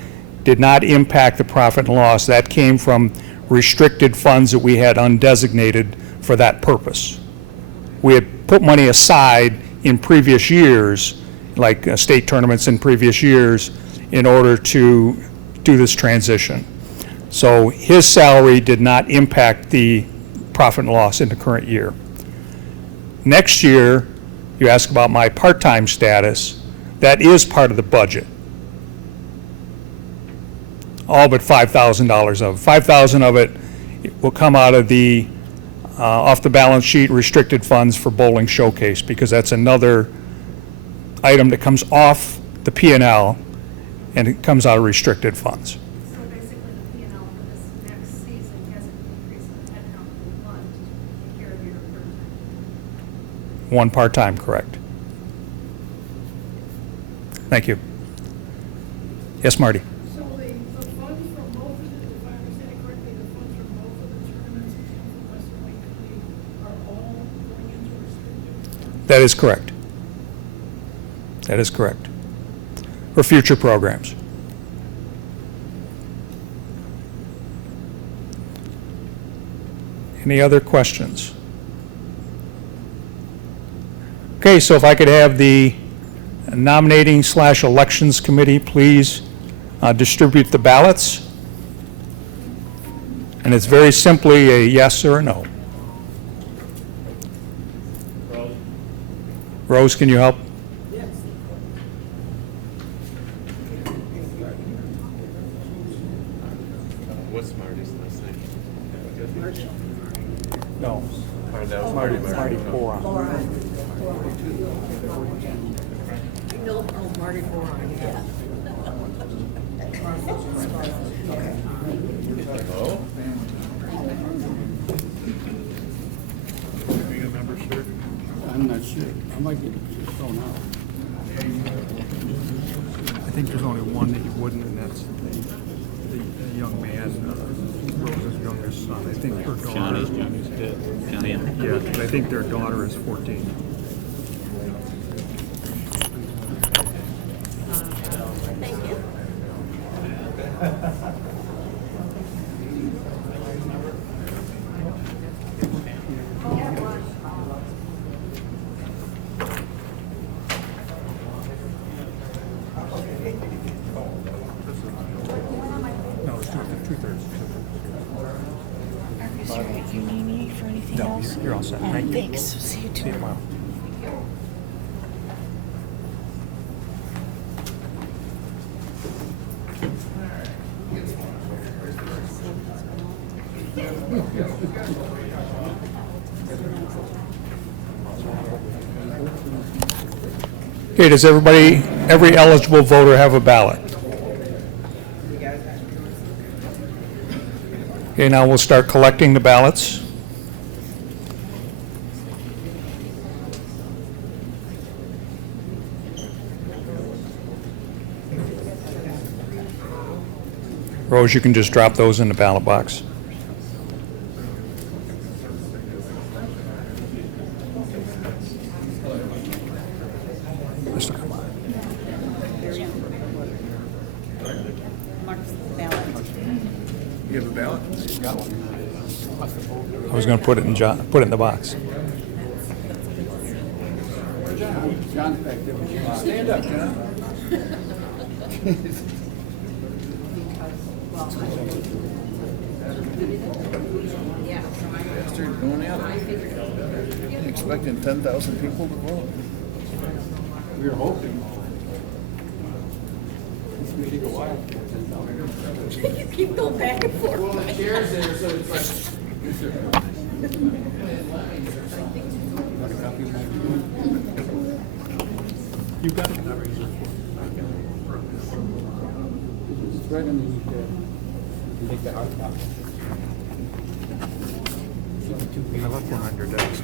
did not impact the profit and loss. That came from restricted funds that we had undesignated for that purpose. We had put money aside in previous years, like state tournaments in previous years, in order to do this transition. So his salary did not impact the profit and loss in the current year. Next year, you ask about my part-time status, that is part of the budget. All but $5,000 of it. $5,000 of it will come out of the off the balance sheet restricted funds for Bowling Showcase, because that's another item that comes off the P&L and it comes out of restricted funds. So basically, the P&L for this next season hasn't increased the headcount of the fund to take care of your part-time. One part-time, correct. Thank you. Yes, Marty? So the funds from both of the, if I understand it correctly, the funds from both of the tournaments and from Western Lake County are all going into restricted? That is correct. That is correct. For future programs. Any other questions? Okay, so if I could have the nominating/elections committee please distribute the ballots. And it's very simply a yes or a no. Rose, can you help? What's Marty's last name? No. Marty Poron. No, oh, Marty Boron, yeah. I'm not sure. I might get thrown out. I think there's only one that you wouldn't, and that's the young man, Rose's youngest son. I think her daughter. Yeah, because I think their daughter is 14. No, it's two-thirds. You need me for anything No, else? you're all set. Thank you. Thanks. See you See you tomorrow. Okay, does every eligible voter have a ballot? Okay, now we'll start collecting the ballots. Rose, you can just drop those in the ballot box. Mr. Kamara. Mark's ballot. You have a ballot? I was going to put it in the box. John's back there. Stand up, John. Bastard going out. Expecting 10,000 people to vote. We were hoping. This may take a while. You keep going back and forth. Well, the chair's there, so it's like. You've got it. It's right underneath there. You can take the hard copy. I left one on your desk.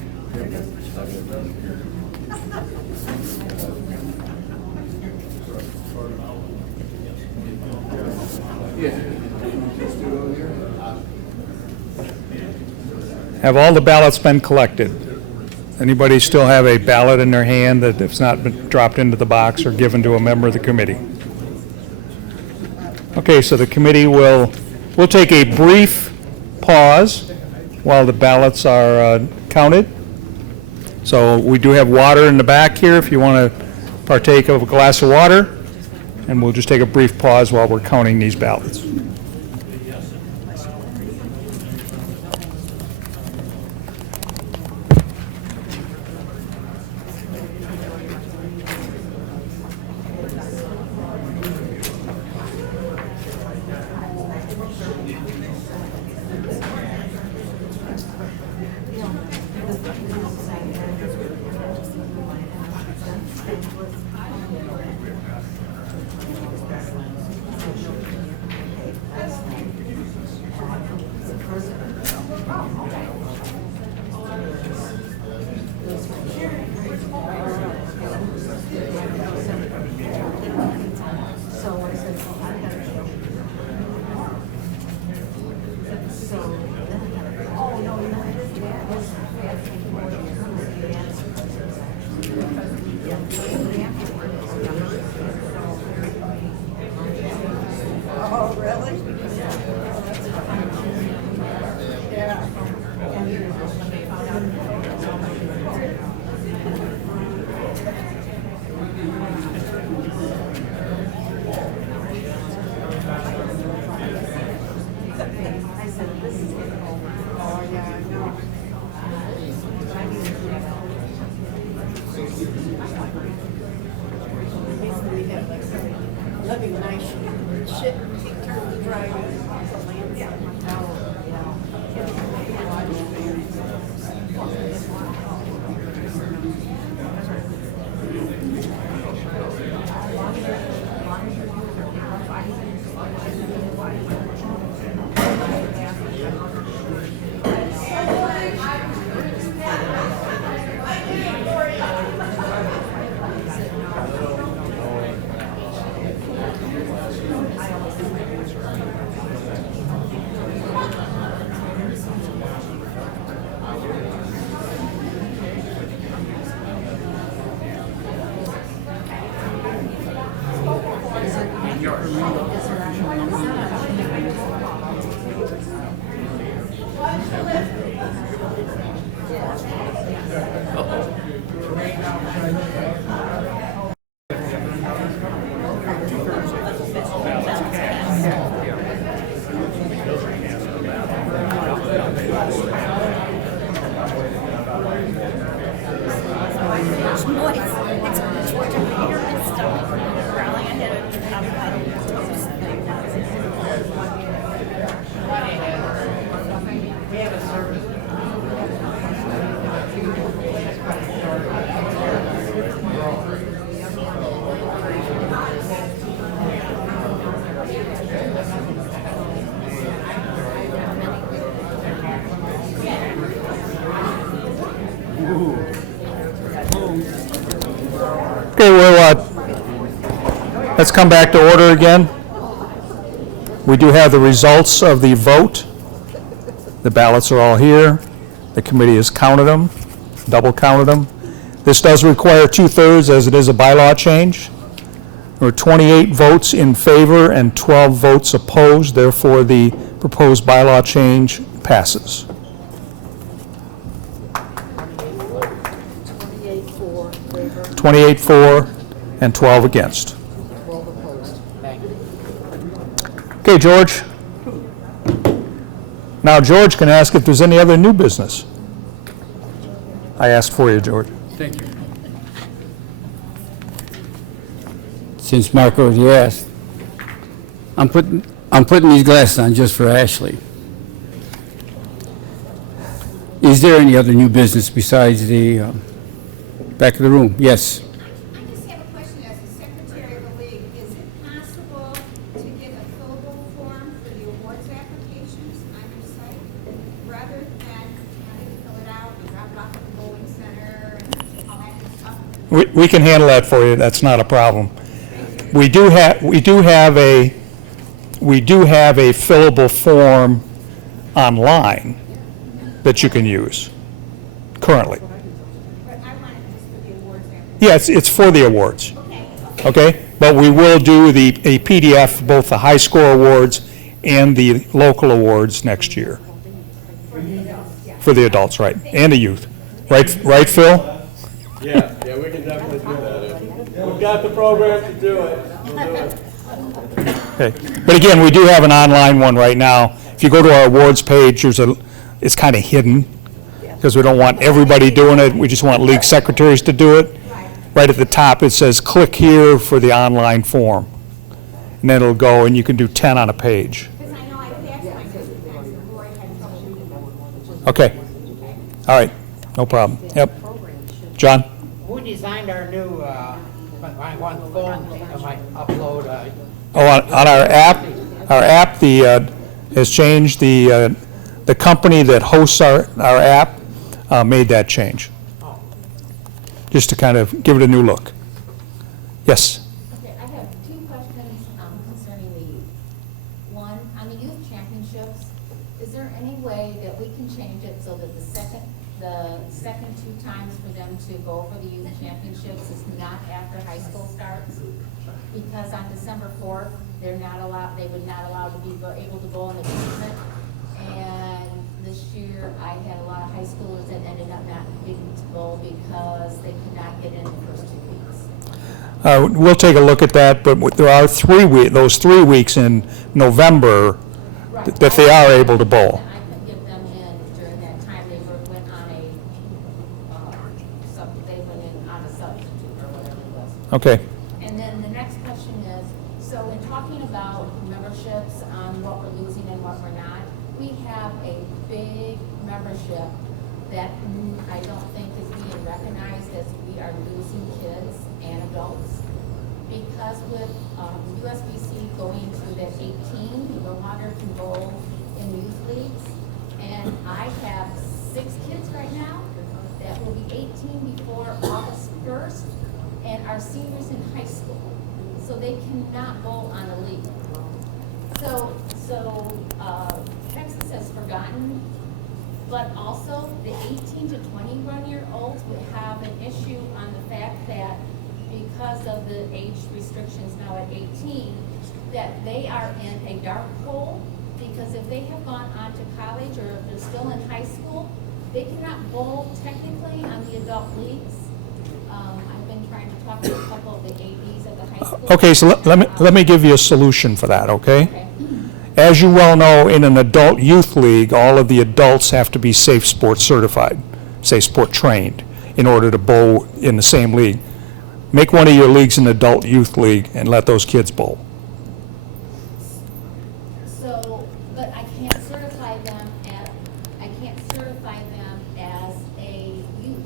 Have all the ballots been collected? Anybody still have a ballot in their hand that has not been dropped into the box or given to a member of the committee? Okay, so the committee will take a brief pause while the ballots are counted. So we do have water in the back here if you want to partake of a glass of water. And we'll just take a brief pause while we're counting these ballots. Oh, really? Living nice shit, turn the driving. Okay, let's come back to order again. We do have the results of the vote. The ballots are all here. The committee has counted them, double counted them. This does require 2/3 as it is a bylaw change. There were 28 votes in favor and 12 votes opposed. Therefore, the proposed bylaw change passes. 28 for and 12 against. Okay, George. Now George can ask if there's any other new business. I asked for you, George. Thank you. Since Mark already asked, I'm putting these glasses on just for Ashley. Is there any other new business besides the back of the room? Yes. I just have a question as the secretary of the league. Is it possible to get a fillable form for the awards applications on your site rather than having to fill it out and drop it off at the bowling center and all that good stuff? We can handle that for you. That's not a problem. We do have a fillable form online that you can use currently. But I want it just for the awards application. Yes, it's for the awards. Okay. Okay? But we will do a PDF, both the high score awards and the local awards next year. For the adults, right, and the youth. Right, Phil? Yeah, we can definitely do that. We've got the program to do it. We'll do it. Okay. But again, we do have an online one right now. If you go to our awards page, it's kind of hidden, because we don't want everybody doing it. We just want league secretaries to do it. Right at the top, it says, click here for the online form. And then it'll go, and you can do 10 on a page. Because I know I passed my district times and Roy had trouble. Okay. All right. No problem. Yep. John? Who designed our new, my one phone, my upload, Oh, on our app, has changed. The company that hosts our app made that change. Just to kind of give it a new look. Yes? Okay, I have two questions concerning the youth. One, on the youth championships, is there any way that we can change it so that the second two times for them to go for the youth championships is not after high school starts? Because on December 4th, they would not allow to be able to bowl in the tournament. And this year, I had a lot of high schoolers that ended up not getting to bowl because they could not get in the first 2 weeks. We'll take a look at that, but there are those 3 weeks in November that they are able to bowl. I couldn't get them in during that time. They went on a substitute or whatever it was. Okay. And then the next question is, so in talking about memberships on what we're losing and what we're not, we have a big membership that I don't think is being recognized as we are losing kids and adults. Because with USBC going to that 18, you no longer can bowl in youth leagues. And I have 6 kids right now that will be 18 before August 1st and are seniors in high school. So they cannot bowl on a league. So Texas has forgotten, but also the 18 to 21-year-olds would have an issue on the fact that because of the age restrictions now at 18, that they are in a dark hole, because if they have gone on to college or if they're still in high school, they cannot bowl technically on the adult leagues. I've been trying to talk to a couple of the ADs at the high school. Okay, so let me give you a solution for that, okay? Okay. As you well know, in an adult youth league, all of the adults have to be Safe Sport certified, Safe Sport trained, in order to bowl in the same league. Make one of your leagues an adult youth league and let those kids bowl. So, but I can't certify them as a youth.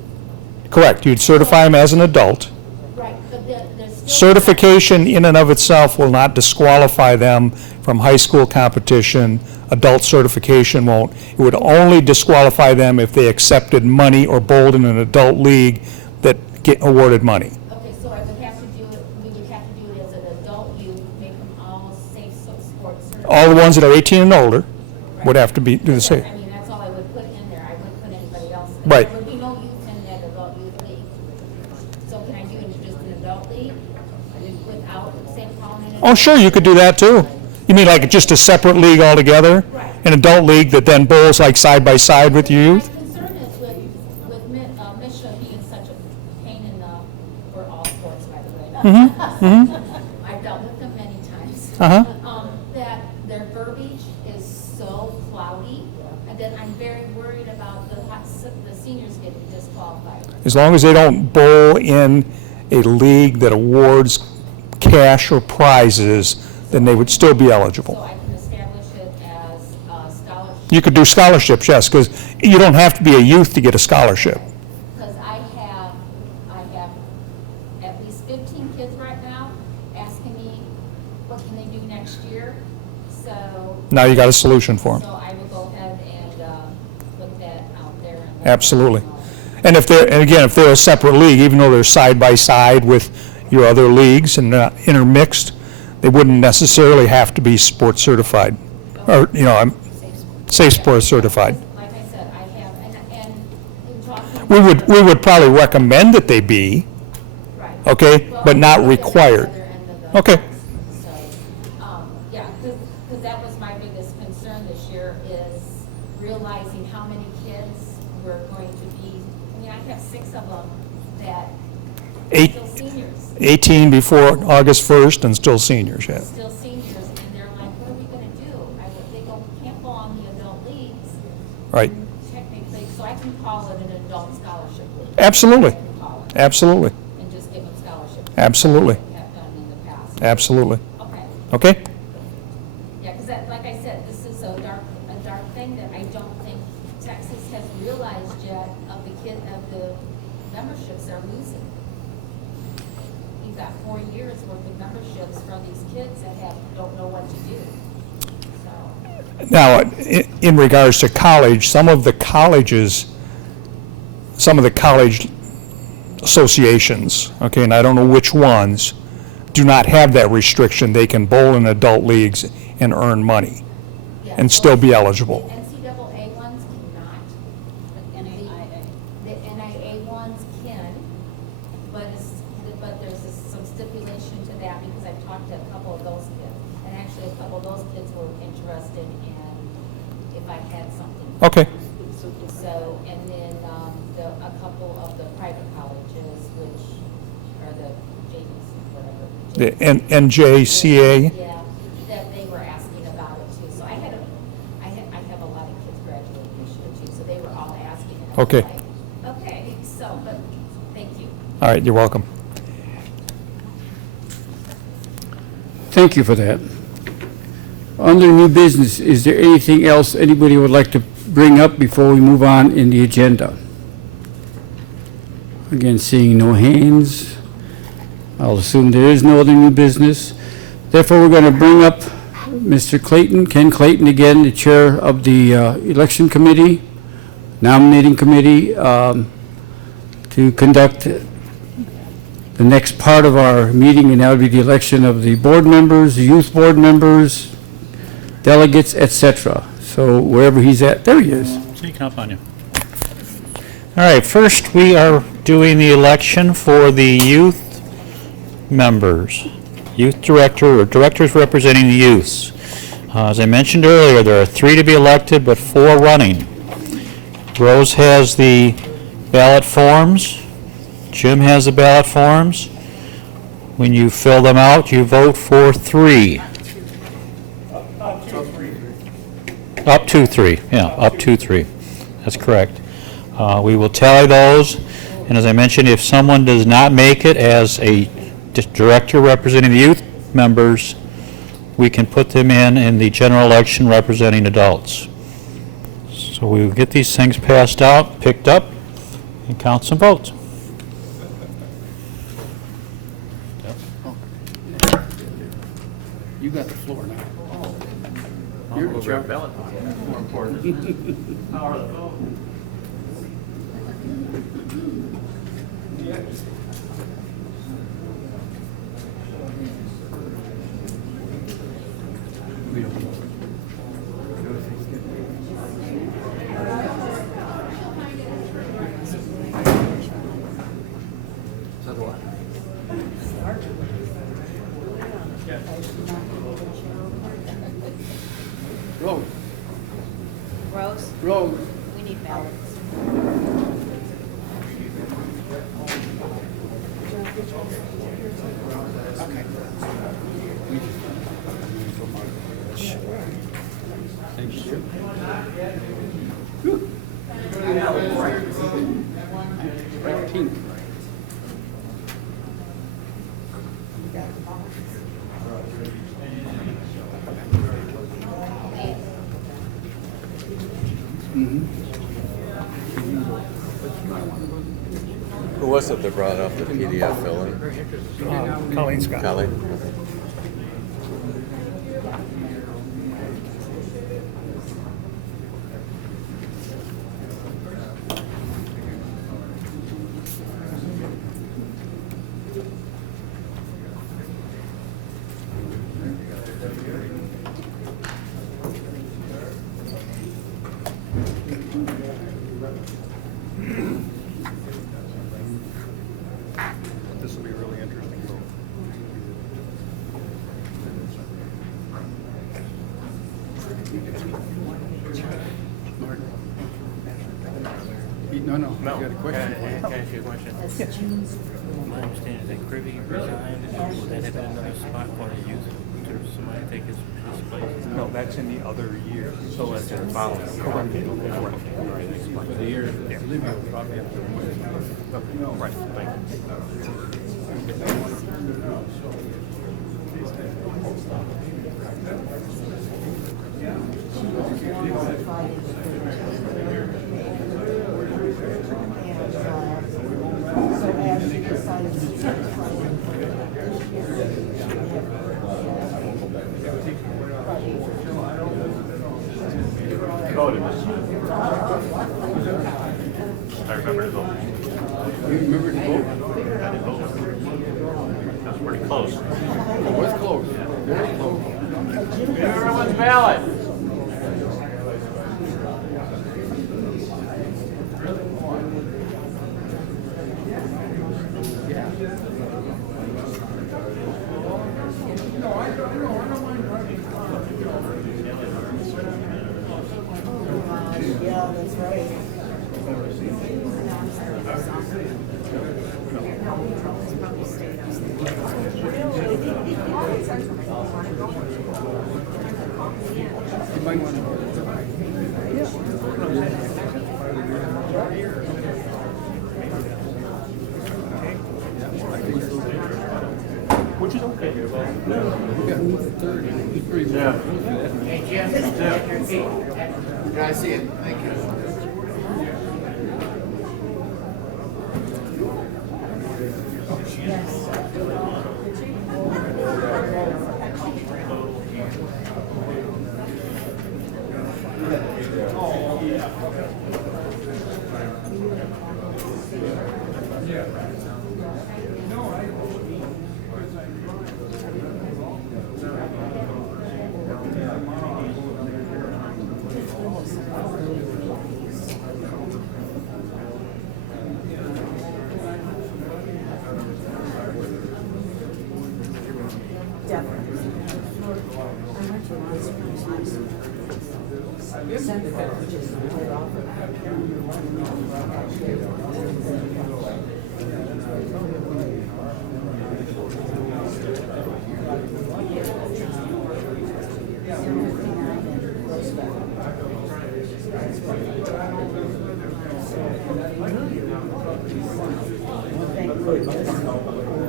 Correct, you'd certify them as an adult. Right, but there's still. Certification in and of itself will not disqualify them from high school competition. Adult certification won't. It would only disqualify them if they accepted money or bowled in an adult league that get awarded money. Okay, so I would have to do it, we would have to do it as an adult youth, make them all safe sports certified. All the ones that are 18 and older would have to do the same. I mean, that's all I would put in there, I wouldn't put anybody else in. Right. There would be no youth in that adult youth league. So can I do it as just an adult league without St. Paul in it? Oh, sure, you could do that too. You mean like just a separate league altogether? Right. An adult league that then bowls like side by side with your youth? My concern is with Misha being such a pain in the, for all sports, by the way. I've dealt with them many times. That their verbiage is so cloudy, and that I'm very worried about the seniors getting disqualified. As long as they don't bowl in a league that awards cash or prizes, then they would still be So eligible. I can establish it as a scholarship. You could do scholarships, yes, because you don't have to be a youth to get a scholarship. Because I have at least 15 kids right now asking me, what can they do next year? So, Now you got a solution for them. so I will go ahead and put that out there. And let Absolutely. them know. And if they're a separate league, even though they're side by side with your other leagues and not intermixed, they wouldn't necessarily have to be sports certified, or, Safe Sport certified. Like I said, I have, and in talking. We would probably recommend that they be, Right. okay, Well, but not I look at the required. other end of the Okay. house. So, yeah, because that was my biggest concern this year is realizing how many kids were going to be, I mean, I have 6 of them that are Eight- still seniors. 18 before August 1st and still seniors, yeah. Still seniors, and they're like, what are we gonna do? They can't go on the adult leagues. Right. Technically, so I can call it an adult scholarship league. Absolutely. I can call it, Absolutely. and just give them scholarships. Absolutely. Like we have done in the past. Absolutely. Okay, Okay? yeah, because that, like I said, this is a dark thing that I don't think Texas has realized yet of the memberships they're losing. You've got 4 years worth of memberships for these kids that don't know what to do. So, Now, in regards to college, some of the college associations, okay, and I don't know which ones, do not have that restriction. They can bowl in adult leagues and earn money yeah. and still be eligible. The NCAA ones cannot. The NIA ones can, but there's some stipulation to that because I've talked to a couple of those kids. And actually, a couple of those kids were interested in if I had something. Okay. So, and then a couple of the private colleges, which are the JVs, whatever. The NJCA. Yeah, that they were asking about it too. So I have a lot of kids graduating this year too, so they were all asking. And I was Okay. like, okay, so, but, thank you. All right, you're welcome. Thank you for that. Under new business, is there anything else anybody would like to bring up before we move on in the agenda? Again, seeing no hands, I'll assume there is no other new business. Therefore, we're going to bring up Mr. Clayton, Ken Clayton, again, the chair of the election committee, nominating committee, to conduct the next part of our meeting, and that would be the election of the board members, the youth board members, delegates, etc. So wherever he's at, there he is. Sneaking up on you. All right, first we are doing the election for the youth members, youth director or directors representing the youths. As I mentioned earlier, there are 3 to be elected, but 4 running. Rose has the ballot forms. Jim has the ballot forms. When you fill them out, you vote for 3. Up to 3, yeah, up to 3. That's correct. We will tally those, and as I mentioned, if someone does not make it as a director representing the youth members, we can put them in the general election representing adults. So we will get these things passed out, picked up, and count some votes. You got the floor now. You're the chair. Ballot box. More important. Power of the phone. Rose. Rose, Rose. we need ballots. Who was it that brought up the PDF filling? Colleen Scott. Colleen? This will be really interesting. No, no, I got a question. Can I ask you a question? My understanding is that Krivy resigned, and will that have been another spot for the youth to somebody take his place? No, that's in the other year. So that's in the following. Correct. The year, Olivia will probably have to win. Right, thank I remember the vote. You remember the vote? That was pretty close. It was close, very close. Everyone's ballot. Yeah, that's right. You might want to. Which is okay. We got third. He's pretty well. Hey, Jim, at your feet. Can I see it? Thank you.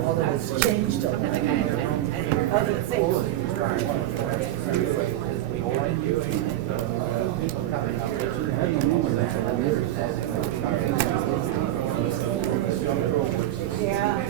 Although it's changed a lot. Other things. Yeah.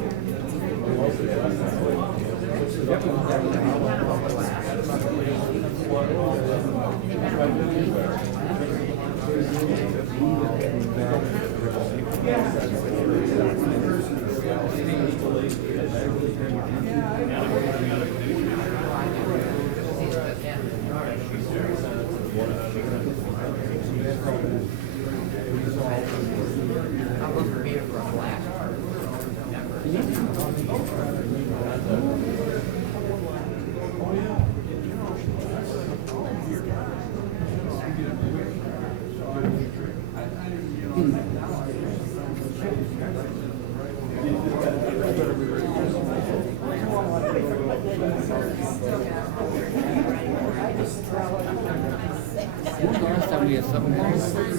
When's the last time we had something? I was gonna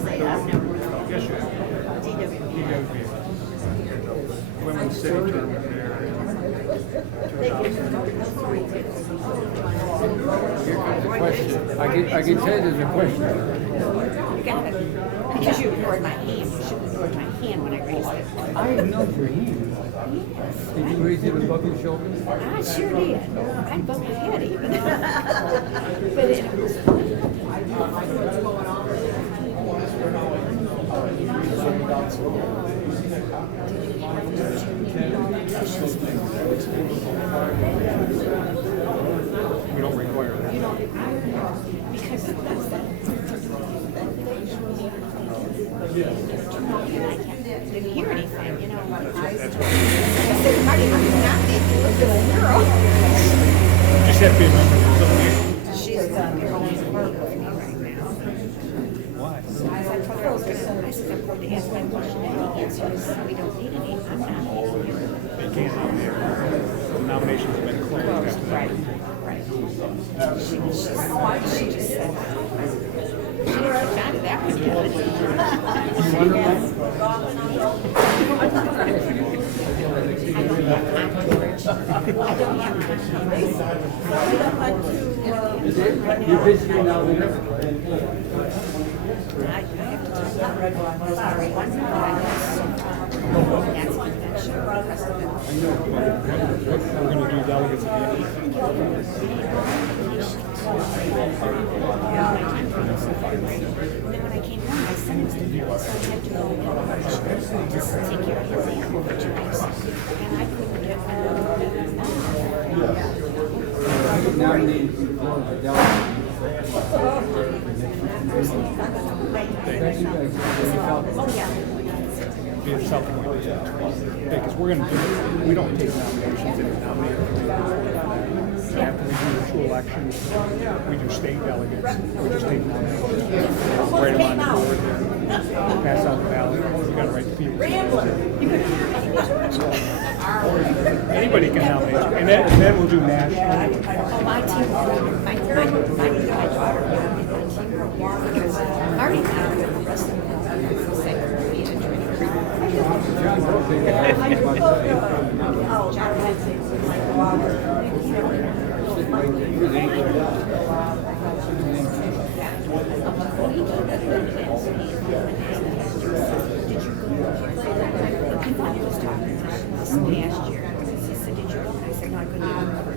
say, I've never. Women's City tournament there. Here comes a question. I can tell you there's a question. Because you ignored my hand, you should have ignored my hand when I raised it. I ignored your hand. Did you raise it above your shoulders? I sure did. I bumped my head even. But it was We don't require that. because didn't hear anything, you know. I said, Marty, how can not be a good girl? Just have to remember. She's going to right now. Why? I'm going to ask my question, and the answer is we don't need any. I'm not. They can't nominate. The nominations have been closed after that. Right. She just said, she got it, that was good. You're visiting now, Sorry, one more. That's convention. We're going to do delegates at the end. Then when I came home, my son was in there, so I had to go just take care of his animal for 2 weeks. And I couldn't get nominated for the delegate. Be self-appointed. Because we're going to do, we don't take nominations, they nominate. So after we do the two elections, we do state delegates, we just take nominations. Write them on the board, pass out the ballot, we got to write the people. Anybody can nominate, and then we'll do national. my team, my daughter, Marty nominated the rest of them. Last year, he said, "Did you go?" And I said, "No, I couldn't even remember."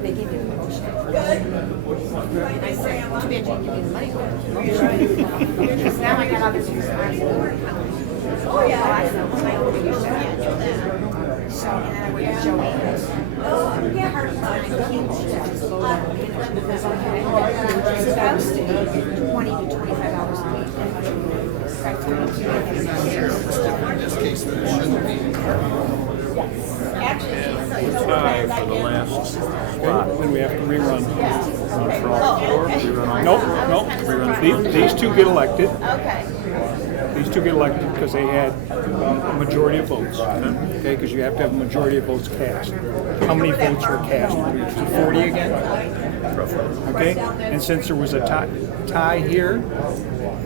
They gave me the motion. And I said, "Too bad you didn't give me the money." Because now I got other things. Oh yeah, I know. My older used to do that. So and then I went to Joanne's. Oh yeah, and I came to just go down because it's supposed to be $20 to $25 a week. Tie for the last spot. Then we have to rerun. Nope. These two get elected. Okay. These two get elected because they had a majority of votes. Okay, because you have to have a majority of votes cast. How many votes were cast? 40 again? Okay, and since there was a tie here,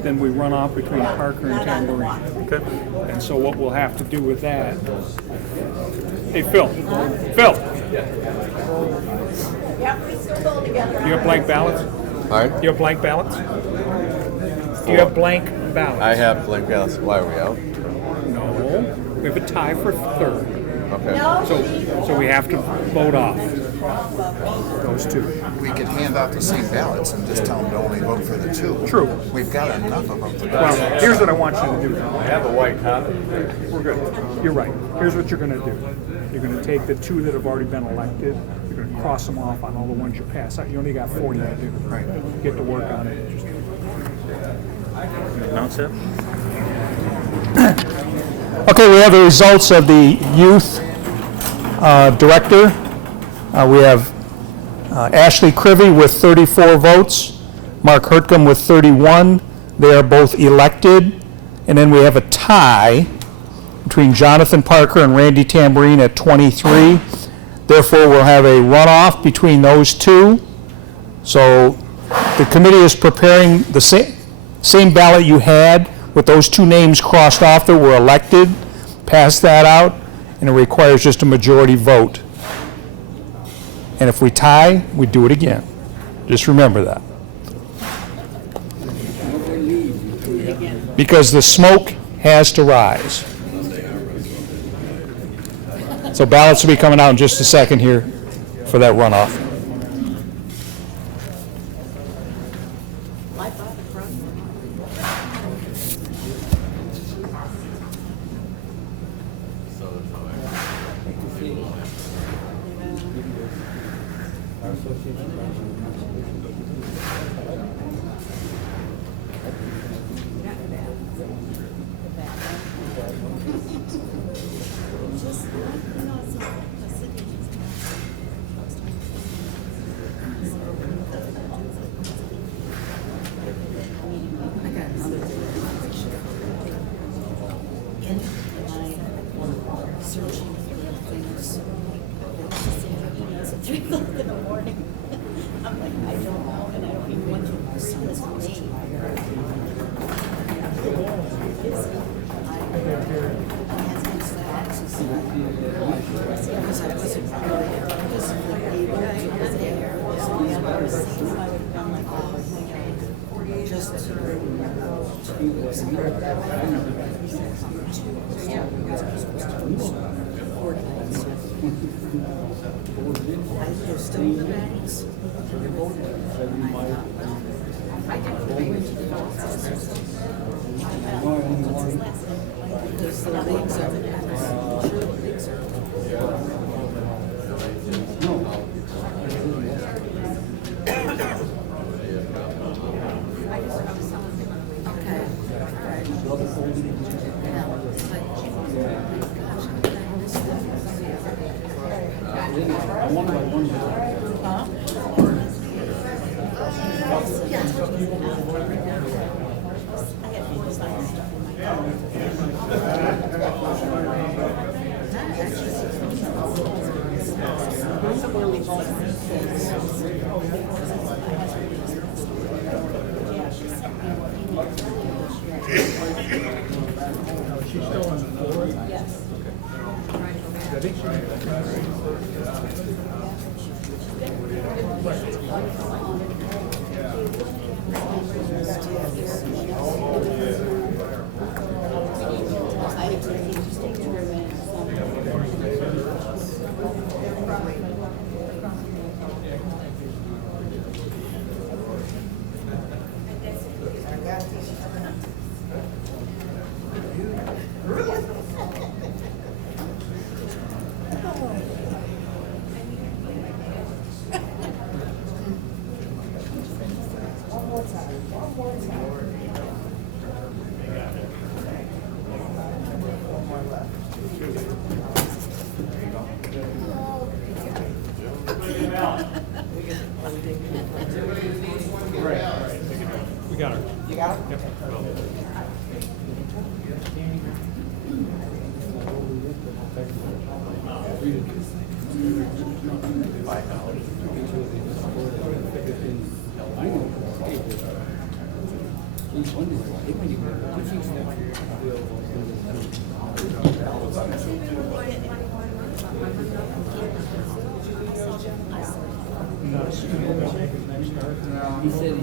then we run off between Parker and Tambourine. Okay. And so what we'll have to do with that, hey, Phil, Yep, we still go together. do you have blank ballots? All right. Do you have blank ballots? Do you have blank ballots? I have blank ballots. Why are we out? No, we have a tie for third. Okay. So we have to vote off those two. We could hand out the same ballots and just tell them to only vote for the two. True. We've got enough of them. Well, here's what I want you to do. I have a white copy. We're good. You're right. Here's what you're going to do. You're going to take the two that have already been elected. You're going to cross them off on all the ones you pass out. You only got 40 to do. Right. Get to work on it. Just Announce it. Okay, we have the results of the youth director. We have Ashley Crivy with 34 votes, Mark Hertcomb with 31. They are both elected. And then we have a tie between Jonathan Parker and Randy Tambourine at 23. Therefore, we'll have a runoff between those two. So the committee is preparing the same ballot you had with those two names crossed off that were elected. Pass that out, and it requires just a majority vote. And if we tie, we do it again. Just remember that. Because the smoke has to rise. So ballots will be coming out in just a second here for that runoff. We got her. You got it? Yep. He said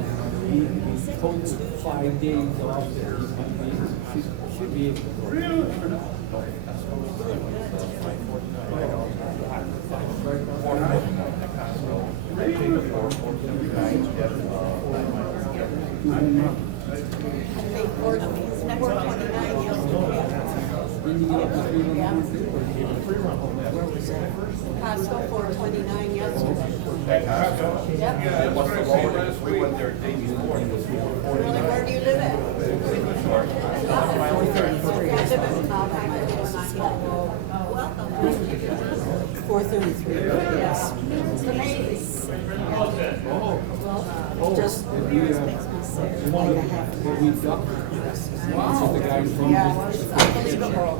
he told 5 days off that he should be able to. Costco 429 yesterday. We went there day before. Really, where do you live at? Welcome. 433, yes. Just makes me sick. Like a half a mile. Wow. The guy from. Yeah, it's unbelievable.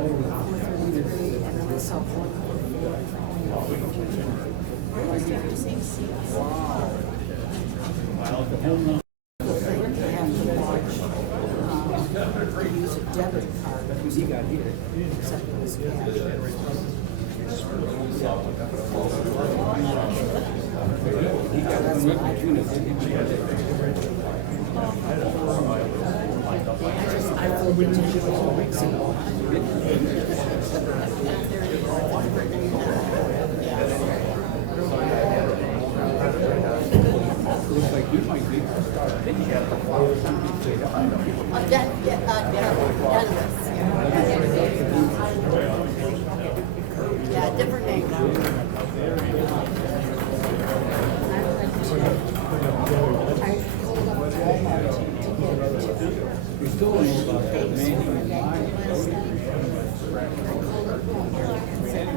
433, and then I saw 434. We're almost at the same seats. Use a debit card. He got here. Except it was cash. I feel Looks like you might be. Yeah, different name now. I called up Walmart to get it. We still don't know about that man in line. I called up Walmart and said,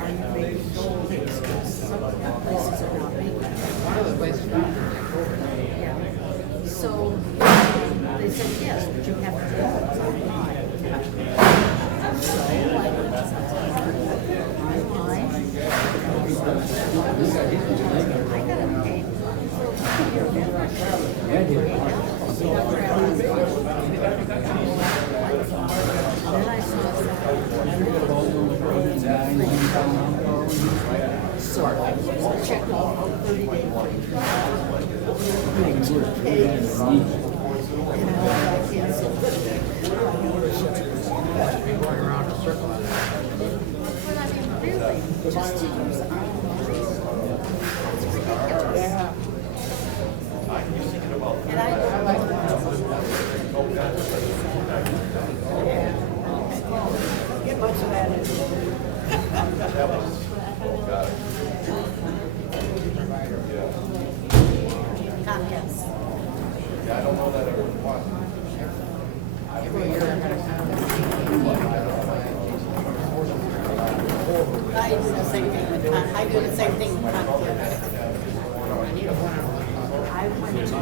are you making gold? Some places are not making it. One of the places yeah. So they said, yes, but you have to pay it online. So I went online. I got it paid But I mean, really, just to use our voice, it's ridiculous. And I don't get much of that in. Comcast. I do the same thing with I do the same thing with Comcast. I went to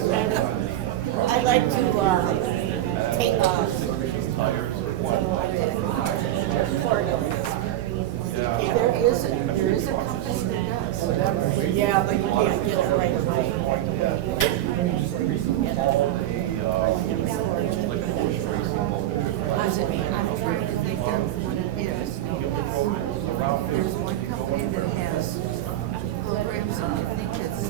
antenna. I'd like to take there is a company that does. Yeah, but you can't get it right away. I'm trying to think of what it is. There's one company that has programs, and I think it's.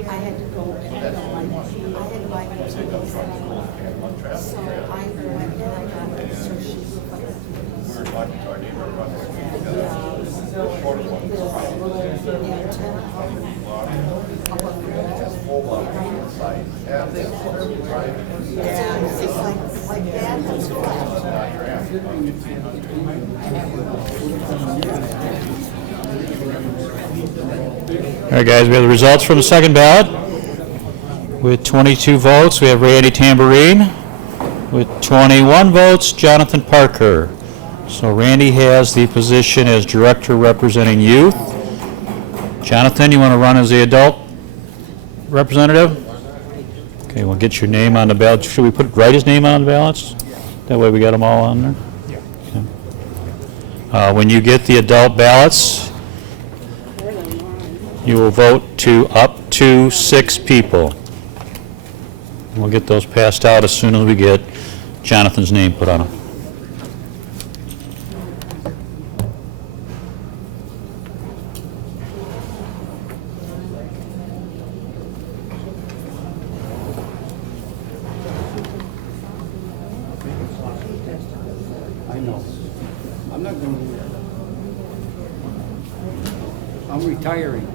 I had to go and I had to buy utilities. So I went and I got it, so she looked like All right, guys, we have the results from the second ballot. With 22 votes, we have Randy Tamborine. With 21 votes, Jonathan Parker. So Randy has the position as Director representing youth. Jonathan, you want to run as the adult representative? Okay, we'll get your name on the ballot. Should we write his name on the ballots? That way we got them all on there? Yeah. When you get the adult ballots, you will vote to up to 6 people. We'll get those passed out as soon as we get Jonathan's name put on them. I know. I'm not going to. I'm retiring.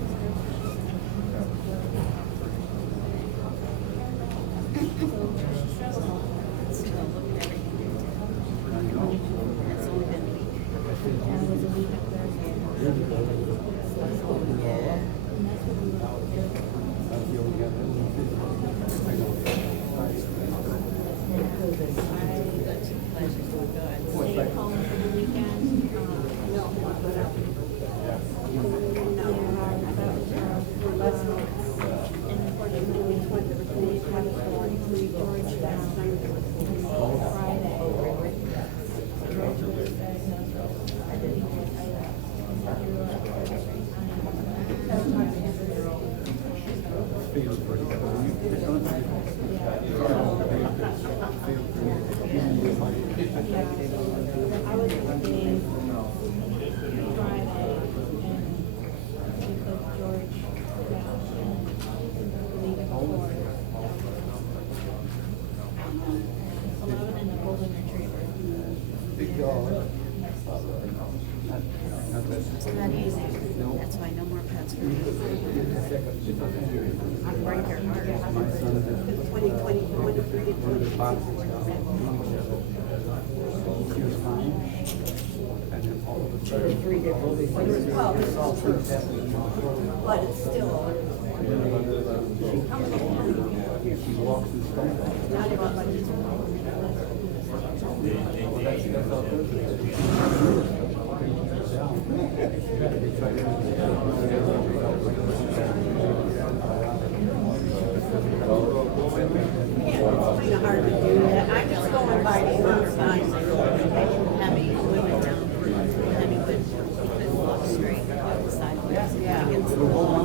Friday, and because George George, leave it before. 11 and a golden retriever. It's not easy. That's why no more pets for me. I'm right there, hard. 2020, 23 and 23 different places. Well, it's all true. But it's still. Not about like this. Kind of hard to do that. I'm just going by the signs. Heavy, we went down. And he couldn't walk straight, walk sideways. Yeah. Against the wall.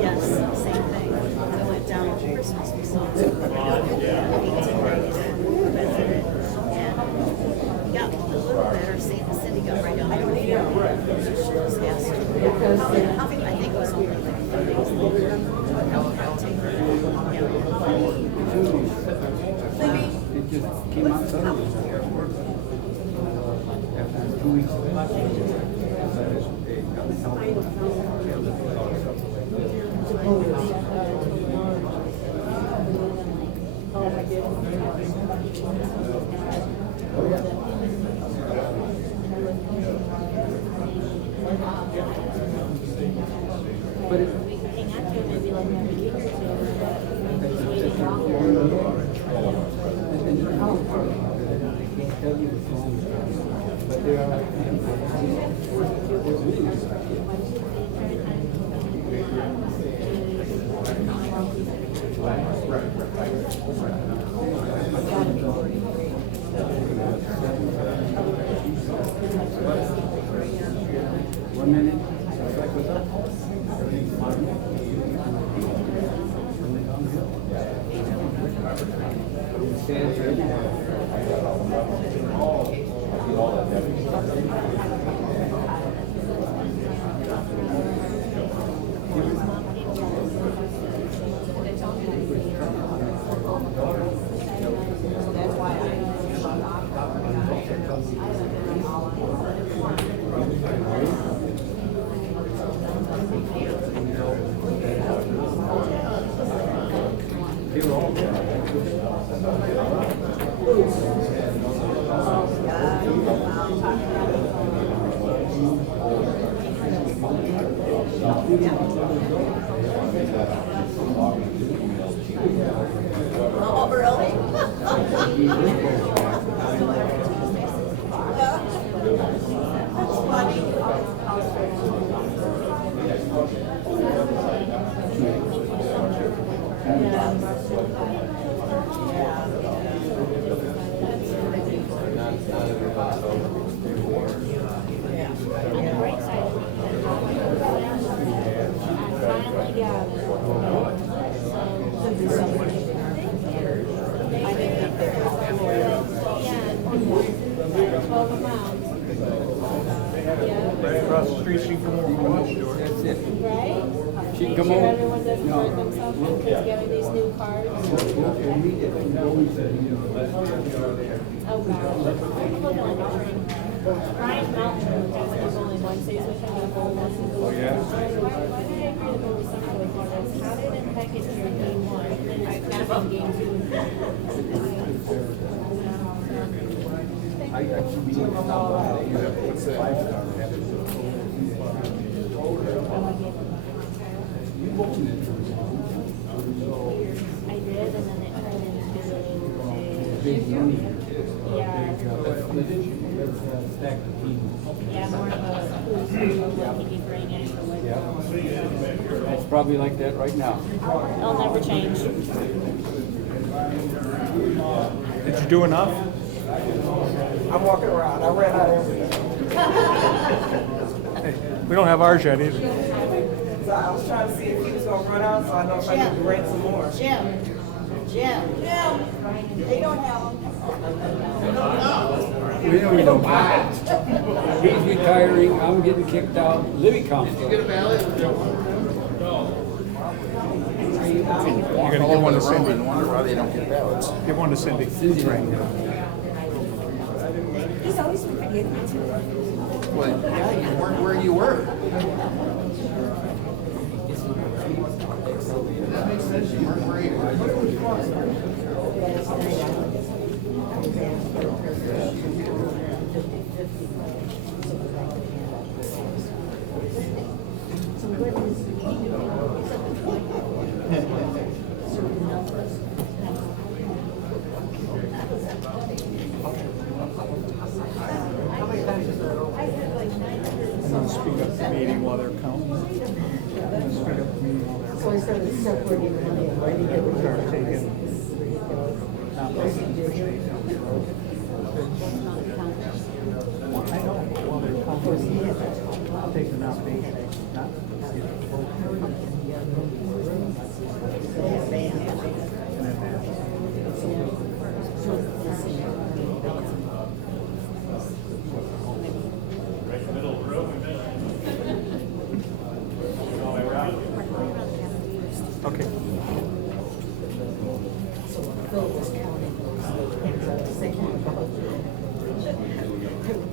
Yes, same thing. I went down to Christmas besides. And got a little better. St. City got right on. I don't either. Just asked. I think it was only like 4 days later. It just came out suddenly. After 2 weeks. But it, Hang on to it maybe like a week or two. tell you what's wrong with them. But there are one minute, like what's up? Everything's fine. Stands ready. Oh, really? That's funny. Right across the street, she can come over and watch the door. That's it. Right? She Make come sure over. everyone doesn't No. hurt themselves and puts together these new cards. Oh, gosh. Ryan Mountain has like only Wednesdays, which I have all lessons. Oh, yeah? Why did I agree to go with something like this? How did it package your game one? And it's kind of in game two. I keep meaning to stop by. What's that? 5-star. You opened it. I did, and then it turned into Big money. yeah, Stack of keys. yeah, more of a who's who, what can you bring in, or what. That's probably like that right now. It'll never change. Did you do enough? I'm walking around, I ran out of everything. We don't have ours yet either. So I was trying to see if he was gonna run out, so I know if I need to rent some more. Jim, they don't have them. We don't. He's retiring, I'm getting kicked out, Libby comes. Did you get a ballot? walk give all one over to the room Cindy. and wonder why they don't get ballots. Give one to Cindy. It's right here. He's always been pretty good. Well, yeah, you weren't where you were. That makes sense, you weren't where you were. I'm going to speed up the meeting while they're counting. I'm going to speed up the meeting while they're counting. Start taking I know, while they're counting, I'll take the nomination. Okay.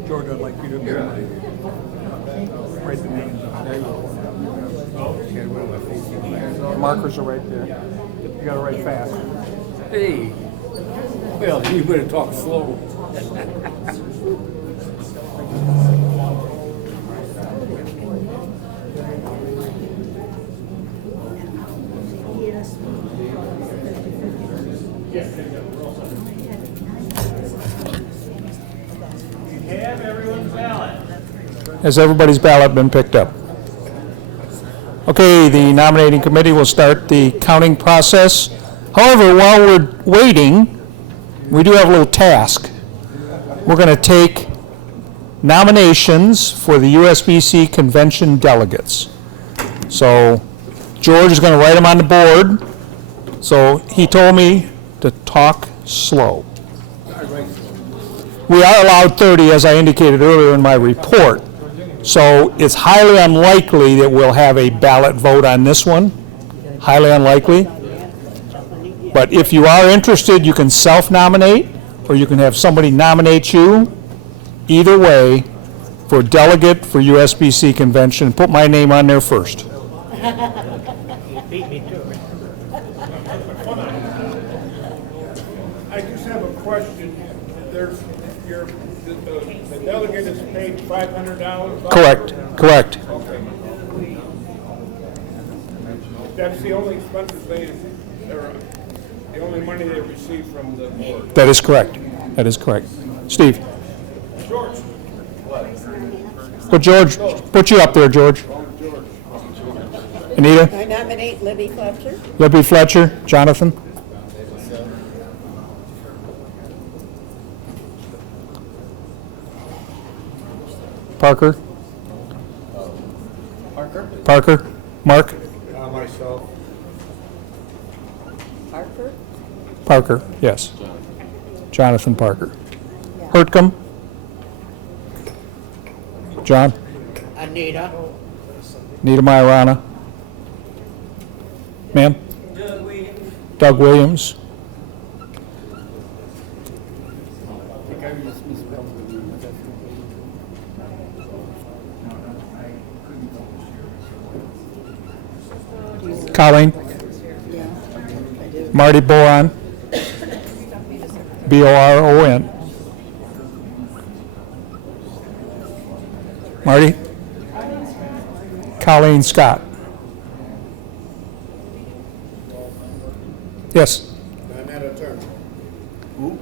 George, I'd like you to write the names on there. The markers are right there. You gotta write fast. Hey, well, you better talk slow. Has everybody's ballot been picked up? Okay, the nominating committee will start the counting process. However, while we're waiting, we do have a little task. We're going to take nominations for the USBC convention delegates. So George is going to write them on the board. So he told me to talk slow. We are allowed 30, as I indicated earlier in my report. So it's highly unlikely that we'll have a ballot vote on this one. Highly unlikely. But if you are interested, you can self-nominate, or you can have somebody nominate you. Either way, for delegate for USBC convention, put my name on there first. I just have a question. There's, the delegate is paid $500? Correct, correct. Okay. That's the only expenses or the only money they receive from the board? That is correct. That is correct. Steve? George? Put you up there, George. Anita? I nominate Libby Fletcher. Libby Fletcher? Jonathan? Parker? Parker? Mark? Myself. Hartford. Parker, yes. Jonathan Parker. Hertcomb? John? Anita. Nita Majorana? Ma'am? Doug Williams. Colleen? Marty Boron? B-O-R-O-N. Marty? Colleen Scott? Yes? Donetta Turner. Who?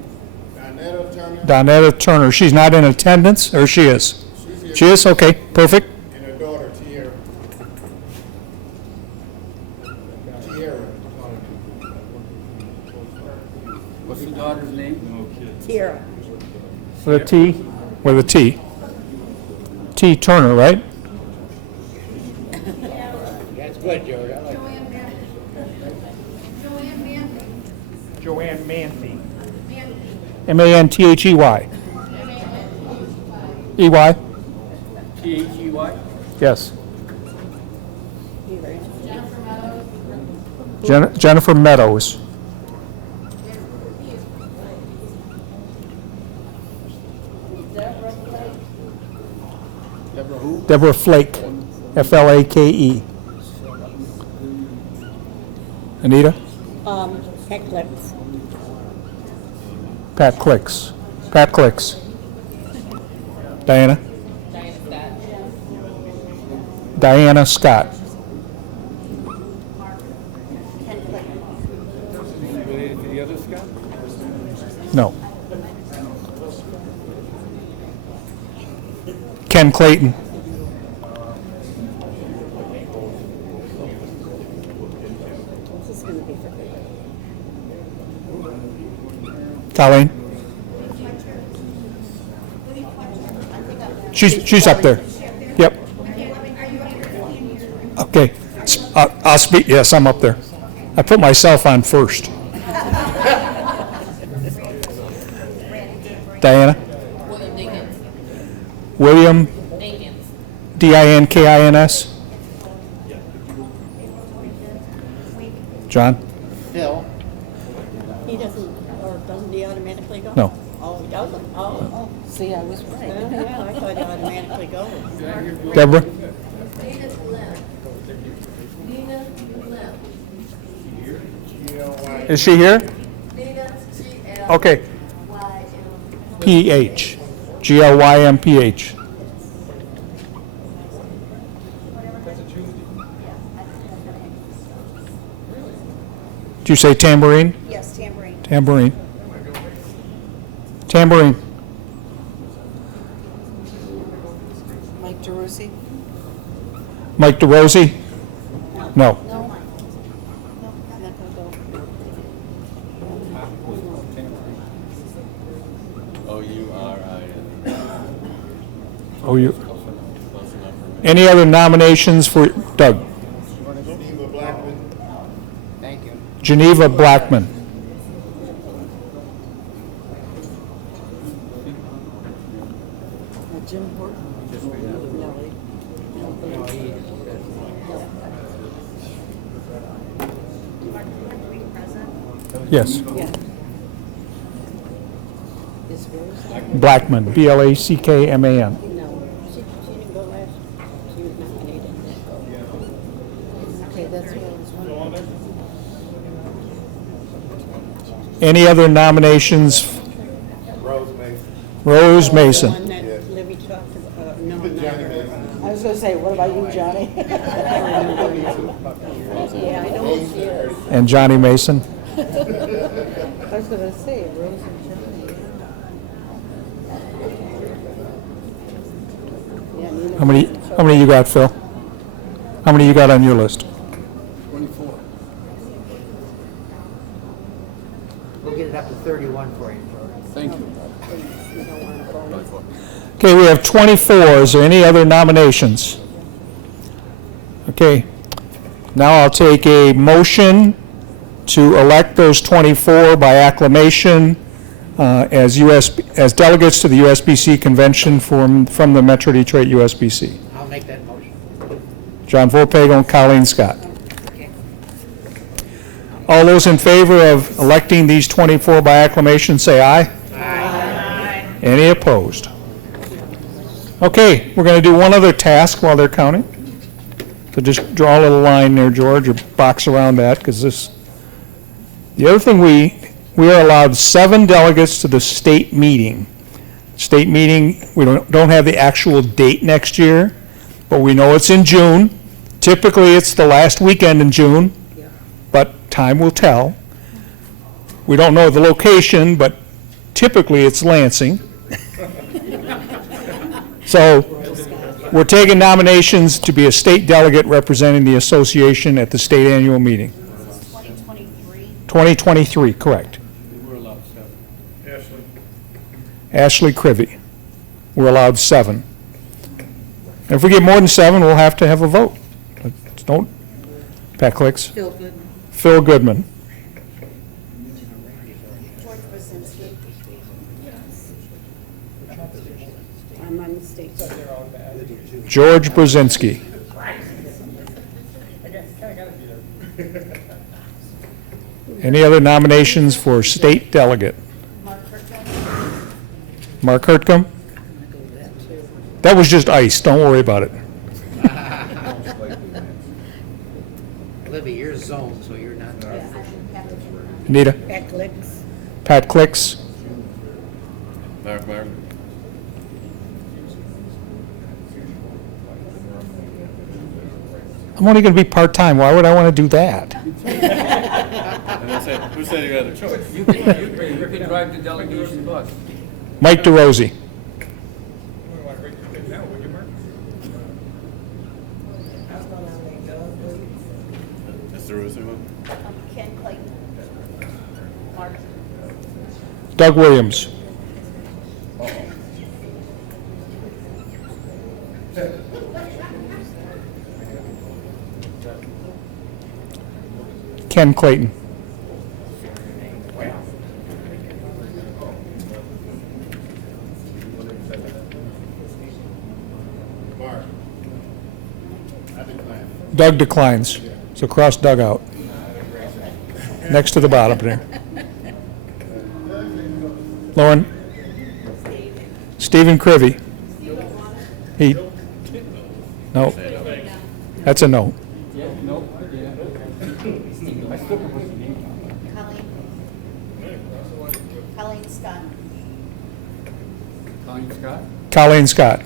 Donetta Turner Donetta Turner. She's not in attendance, or she is? She's here. She is? Okay, perfect. and her daughter Tierra. Tierra. What's the daughter's name? Tierra. With a T? With a T. T. Turner, right? That's good, George. I like Joanne Manthey. M-A-N-T-H-E-Y. E-Y? T-H-E-Y? Yes. Jennifer Meadows. Deborah Flake, F-L-A-K-E. Anita? Heck, let's. Pat Clicks. Pat Clicks. Diana? Diana Scott. No. Ken Clayton. This is gonna be for Colleen? She's up there. Yep. Okay. I'll speak, yes, I'm up there. I put myself on first. Diana? William? D-I-N-K-I-N-S? John? Phil? He doesn't, or doesn't he automatically go? No. Oh, he doesn't? Oh. See, I was right. Yeah, I thought he automatically goes. Deborah? Is she here? Okay. P-H. G-L-Y-M-P-H. Did you say tambourine? Yes, tambourine. Tambourine. Tambourine. Mike DeRusi? Mike DeRosie? No. Oh, you. Any other nominations for Doug? Geneva Blackman. Thank you. Geneva Blackman. Jim Horton? Yes. Yeah. Is Rose? Blackman, B-L-A-C-K-M-A-N. No, she didn't go last, she was nominated. Okay, that's what I was wondering. Any other nominations? Rose Mason. Rose The Mason. one that Libby talked about, no, not Johnny her. Mason. I was gonna say, what about you, Johnny? Yeah, I know who she is. And Johnny Mason. I was gonna say, Rose and Johnny. Yeah, Nina How many you got, Phil? How many you got on your list? 24. We'll get it up to 31 for you. Thank you. Okay, we have 24. Is there any other nominations? Okay. Now I'll take a motion to elect those 24 by acclamation as delegates to the USBC convention from the Metro Detroit USBC. I'll make that motion. John Volpego and Colleen Scott. All those in favor of electing these 24 by acclamation, say aye. Aye. Any opposed? Okay, we're going to do one other task while they're counting. So just draw a little line there, George, or box around that, because the other thing, we are allowed 7 delegates to the state meeting. State meeting, we don't have the actual date next year, but we know it's in June. Typically, it's the last weekend in June, but time will tell. We don't know the location, but typically it's Lansing. So we're taking nominations to be a state delegate representing the association at the state annual meeting. 2023, correct. Ashley Crivy. We're allowed 7. And if we get more than 7, we'll have to have a vote. Don't, Pat Clicks. Phil Goodman. Phil Goodman. I'm on the state. George Brzezinski. Any other nominations for state delegate? Mark Hertcomb? That was just ice, don't worry about it. Libby, you're zoned, so you're not. Anita? Pat Clicks? Mark. I'm only going to be part-time, why would I want to do that? Who said you had a choice? You can drive the delegation bus. Mike DeRosie? Mr. Russo? Ken Clayton. Mark. Doug Williams? Ken Clayton? Doug declines, so cross Doug out. Next to the bottom there. Lauren? Stephen Crivy? He? No. That's a no. Colleen Scott. Colleen Scott?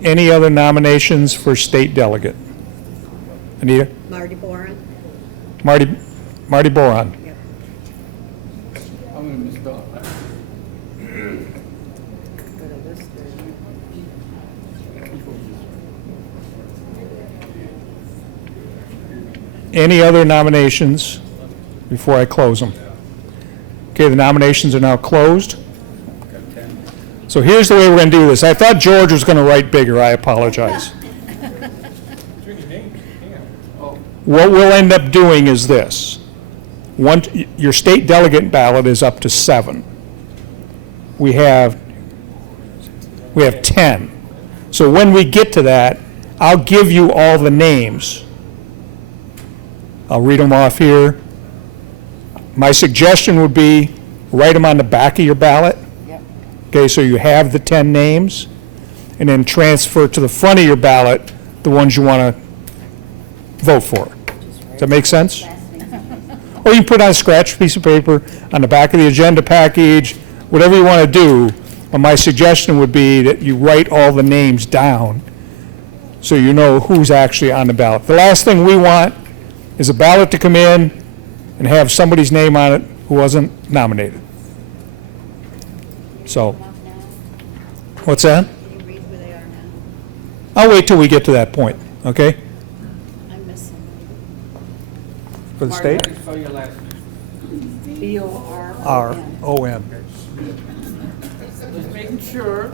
Any other nominations for state delegate? Anita? Marty Boran. Marty Boran. I'm gonna miss Doug. Any other nominations before I close them? Okay, the nominations are now closed. So here's the way we're going to do this. I thought George was going to write bigger. I apologize. What we'll end up doing is this. Your state delegate ballot is up to 7. We have 10. So when we get to that, I'll give you all the names. I'll read them off here. My suggestion would be write them on the back of your ballot. Okay, so you have the 10 names, and then transfer to the front of your ballot the ones you want to vote for. Does that make sense? Or you can put on a scratch piece of paper on the back of the agenda package, whatever you want to do. But my suggestion would be that you write all the names down so you know who's actually on the ballot. The last thing we want is a ballot to come in and have somebody's name on it who wasn't nominated. So, what's that? Can you read who they are now? I'll wait till we get to that point, okay? I'm missing. For the state? Spell your last name. B-O-R-O-N. R-O-N. Just making sure.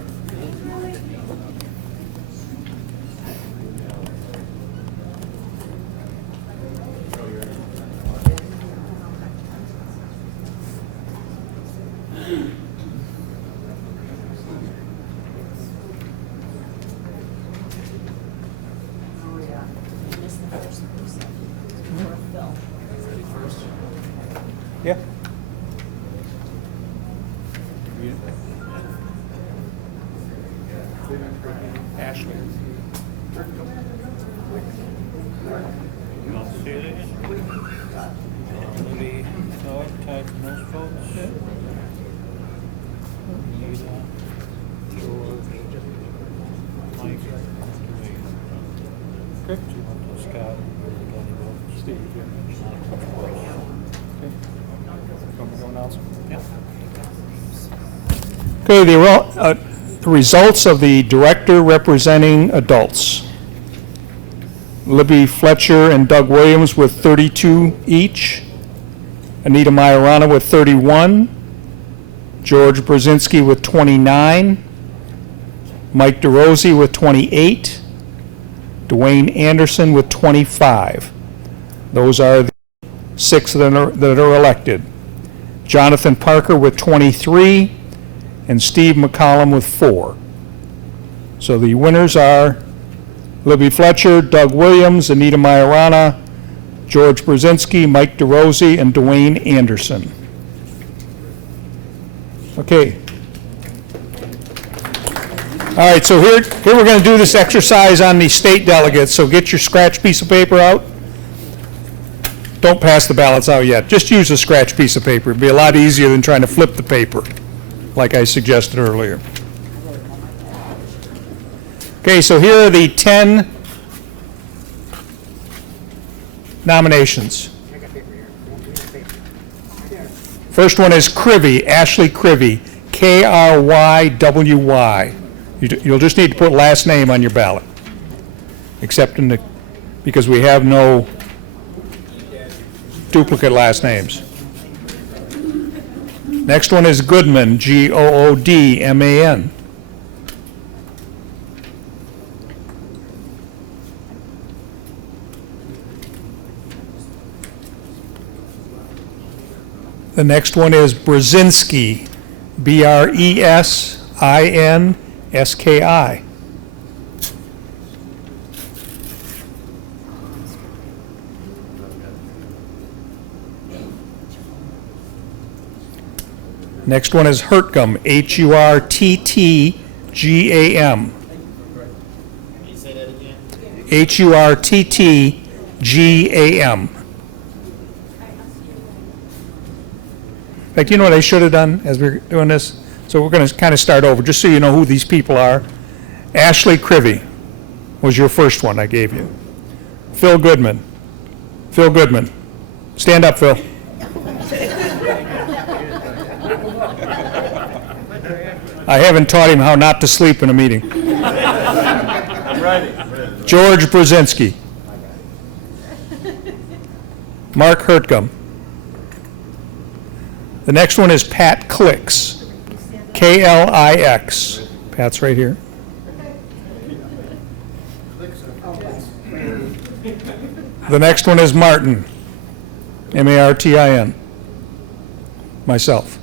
Yeah. Ashley. Okay, the results of the director representing adults. Libby Fletcher and Doug Williams with 32 each. Anita Majorana with 31. George Brzezinski with 29. Mike DeRosie with 28. Dwayne Anderson with 25. Those are the 6 that are elected. Jonathan Parker with 23. and Steve McCollum with 4. So the winners are Libby Fletcher, Doug Williams, Anita Majorana, George Brzezinski, Mike DeRosie, and Dwayne Anderson. Okay. All right, so here we're going to do this exercise on the state delegates, so get your scratch piece of paper out. Don't pass the ballots out yet. Just use a scratch piece of paper. It'd be a lot easier than trying to flip the paper, like I suggested earlier. Okay, so here are the 10 nominations. First one is Krivy, Ashley Krivy, Kryy. You'll just need to put last name on your ballot, except because we have no duplicate last names. Next one is Goodman, Goodman. The next one is Brzezinski, Bresinski. Next one is Hurtgam, Hurttgam. Can you say that again? Hurttgam. In fact, you know what I should have done as we're doing this? So we're going to kind of start over, just so you know who these people are. Ashley Krivy was your first one I gave you. Phil Goodman. Phil Goodman. Stand up, Phil. I haven't taught him how not to sleep in a meeting. I'm ready. George Brzezinski. Mark Hurtgam. The next one is Pat Klix, Klix. Pat's right here. The next one is Martin, Martin. Myself.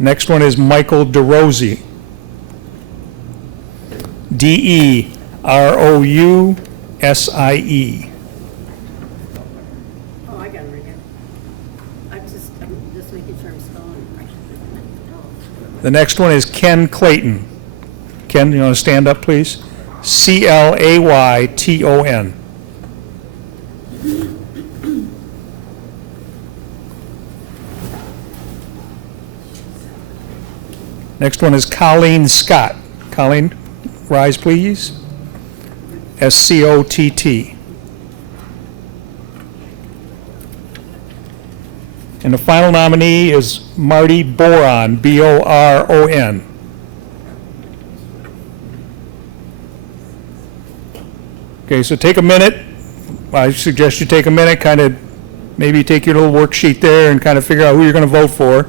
Next one is Michael DeRosie, DeRousie. Oh, I got it right here. I'm just making sure I'm spelling it right. The next one is Ken Clayton. Ken, you want to stand up, please? Clayton. Next one is Colleen Scott. Colleen, rise, please. Scott. And the final nominee is Marty Boron, Boron. Okay, so take a minute. I suggest you take a minute, kind of maybe take your little worksheet there and kind of figure out who you're going to vote for.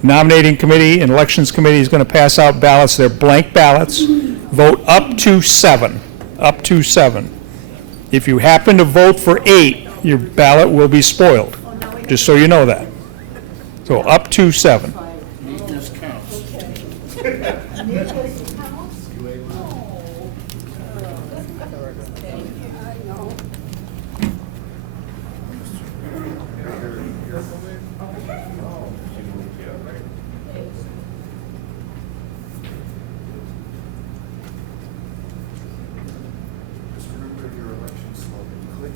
Nominating committee and elections committee is going to pass out ballots. They're blank ballots. Vote up to 7. Up to 7. If you happen to vote for 8, your ballot will be spoiled. Just so you know that. So up to 7. Neatness counts. Just remember your election slogan, click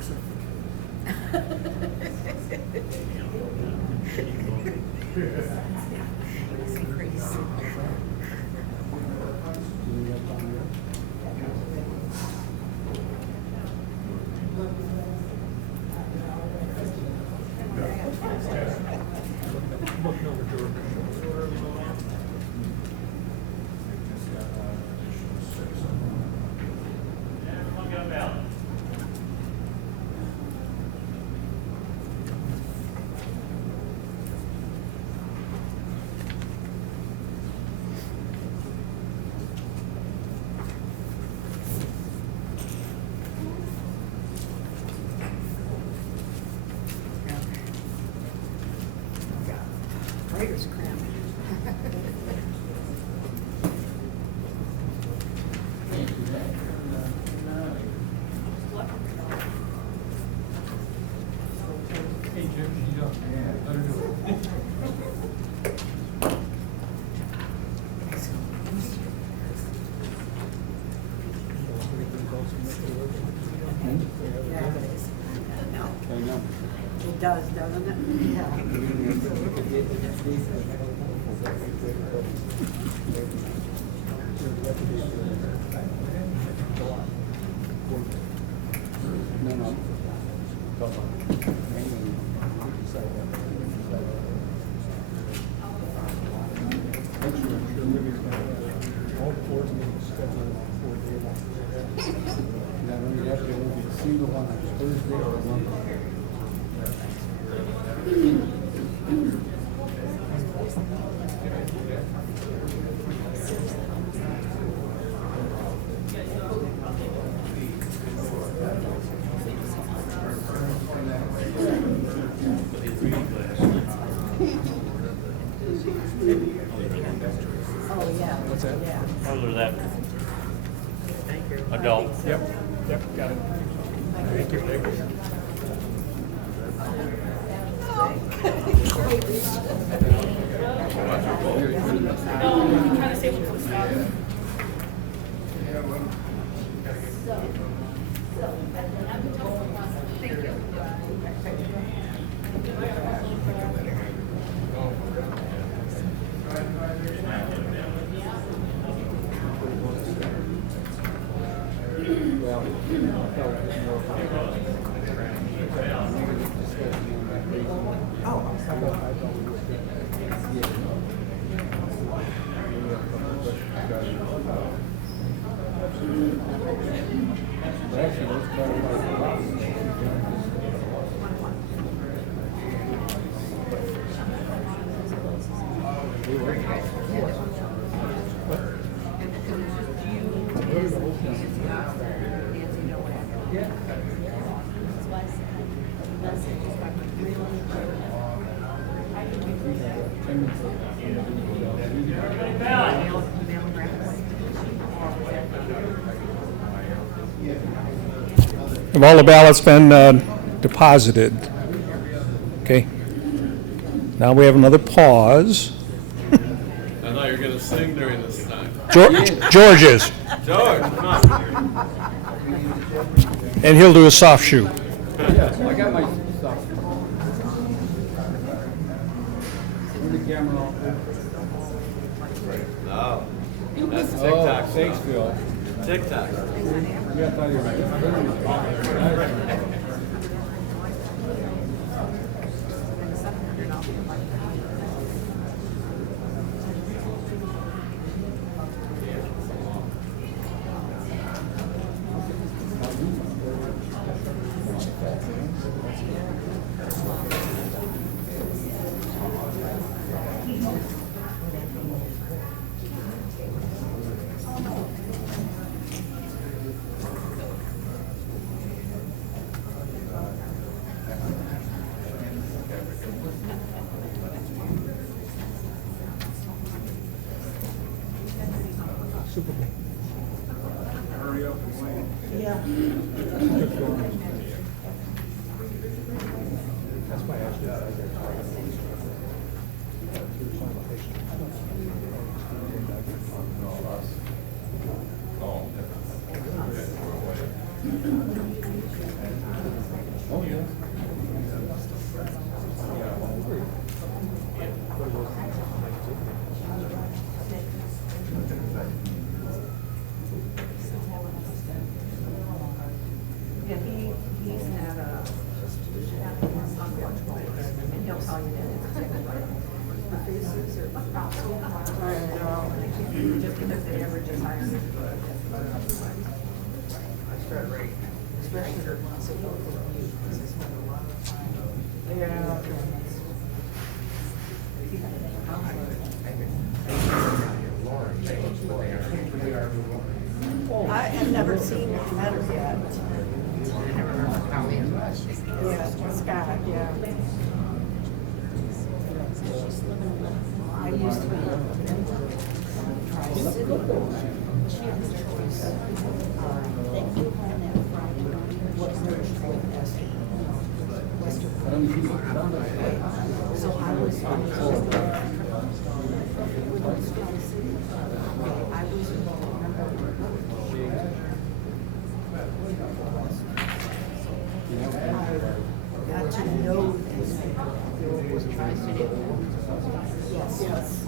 It does, doesn't it? Yeah. Other than that, adult. Yep, got it. Thank you. Have all the ballots been deposited? Okay. Now we have another pause. I thought you were gonna sing during this time. George is, George, come on. and he'll do a soft shoe. I got my stuff. Where's the camera off? No, that's TikTok. Thanks, Bill. TikTok. Yeah, I thought you were right. Yeah, he's at a, and he'll tell you that it's exactly right. The faces are just because the average is higher. Especially the ones that go for you, because they spend a lot of time. Yeah. I have never seen her yet. Yeah, Scott, yeah. I used to be in Tri-City. She has a choice. They flew home that Friday night, what merged with Esther, Western. Got to know this. Tri-City. Yes.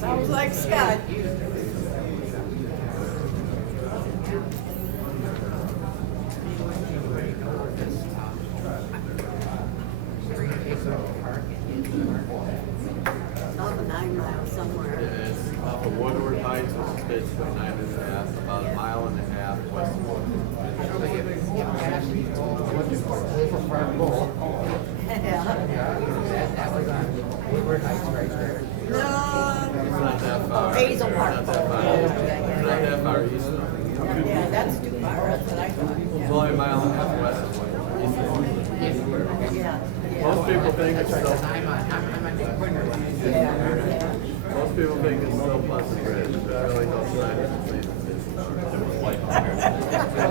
Sounds like Scott. Off of 9 Mile somewhere. It's off of Woodward Heights, which is basically 9.5, about a mile and a half west of Woodward. That was on Woodward Heights right there. It's not that far. Hazel Park. It's not that far. It's not that far east of it. Yeah, that's too far, that's what I thought. It's only a mile and a half west of Woodward. East of Woodward. Yeah. Most people think it's still, I'm on the corner. most people think it's still Pleasant Ridge. There's really no sign of it. It's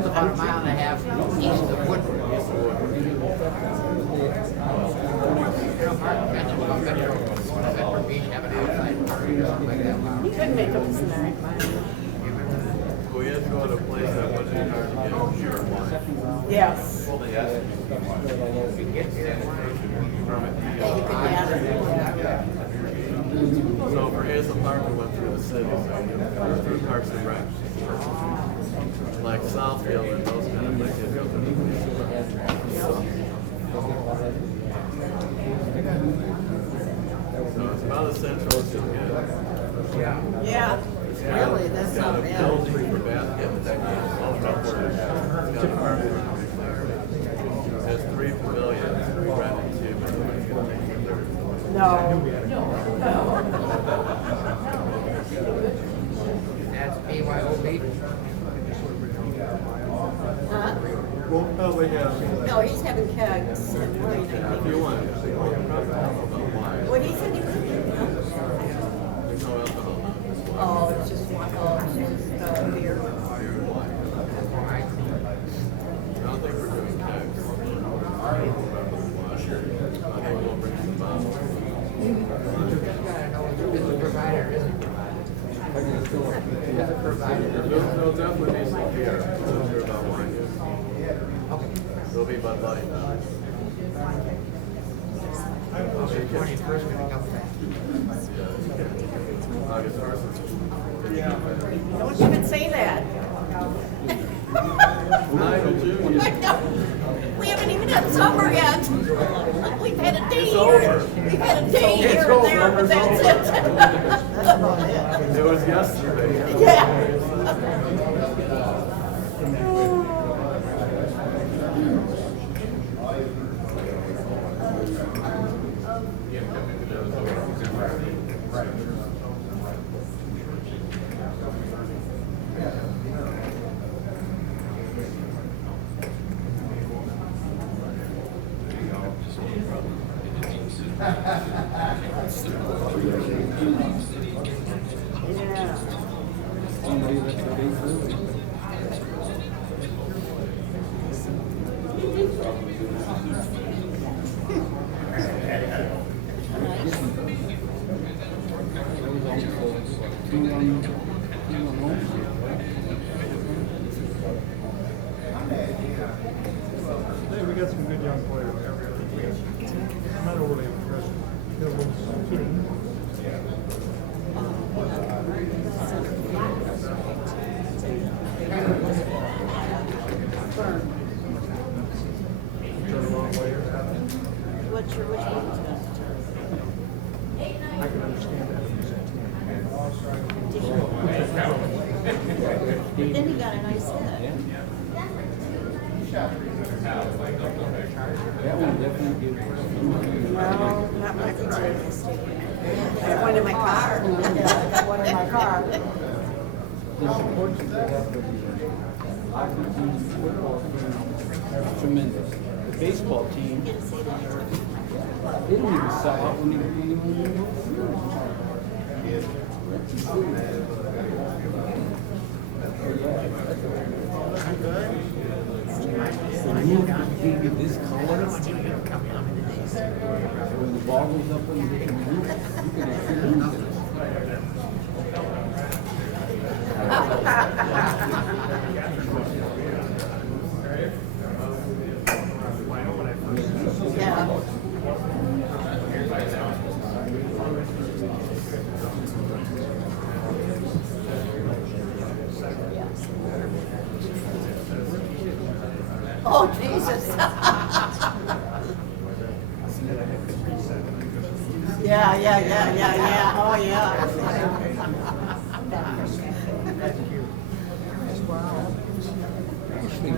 about a mile and a half east of Woodward. East of Woodward. Mentioned about Bedford Beach having outside parking or something like that. Wow. You couldn't make up this night. We had to go to a place that wasn't hard to get pure wine. Yes. Well, they asked me if you could get sanitation permit. Yeah, you could have. So for Hazel Park, we went through the city, so we went through Parks and Rec. Like Southfield and those kind of things, you go through the police department. So it's about as central as you get. Yeah. Really, that's It's got not a bad. building for basket that goes all upward. It's got a park around it. It has 3 pavilions, we rented 2, but nobody's gonna take the third. That's BYOB. Huh? We'll probably have, No, he's having kegs and wine. if you want, you can probably have about wine. What he said he was. There's no alcohol on this one. Oh, it's just one, oh, it's just beer. Beer and wine. I don't think we're doing kegs. I think we'll bring some bottles. Is the provider, is it provider? Is it provider? There'll definitely be some beer. I'm not sure about wine. There'll be Bud Light. August 21st when it comes back. August 1st. Don't even say that. Nigel Jr. I know. We haven't even had summer yet. We've had a day here. We've had a day here and there, but that's it. It was yesterday. Yeah. Hey, we got some good young players. I'm not overly impressed. They're a little soon. Which one's I can understand that from good? Then he got a nice head. No, not my picture. I got one in my car. I got one in my car. the support that they have for the hockey team, football team, is tremendous. The baseball team, they don't even sell out when this color, when the ball goes up on the roof, you can actually lose it. Oh, Jesus. Yeah. Oh, yeah. Actually, no.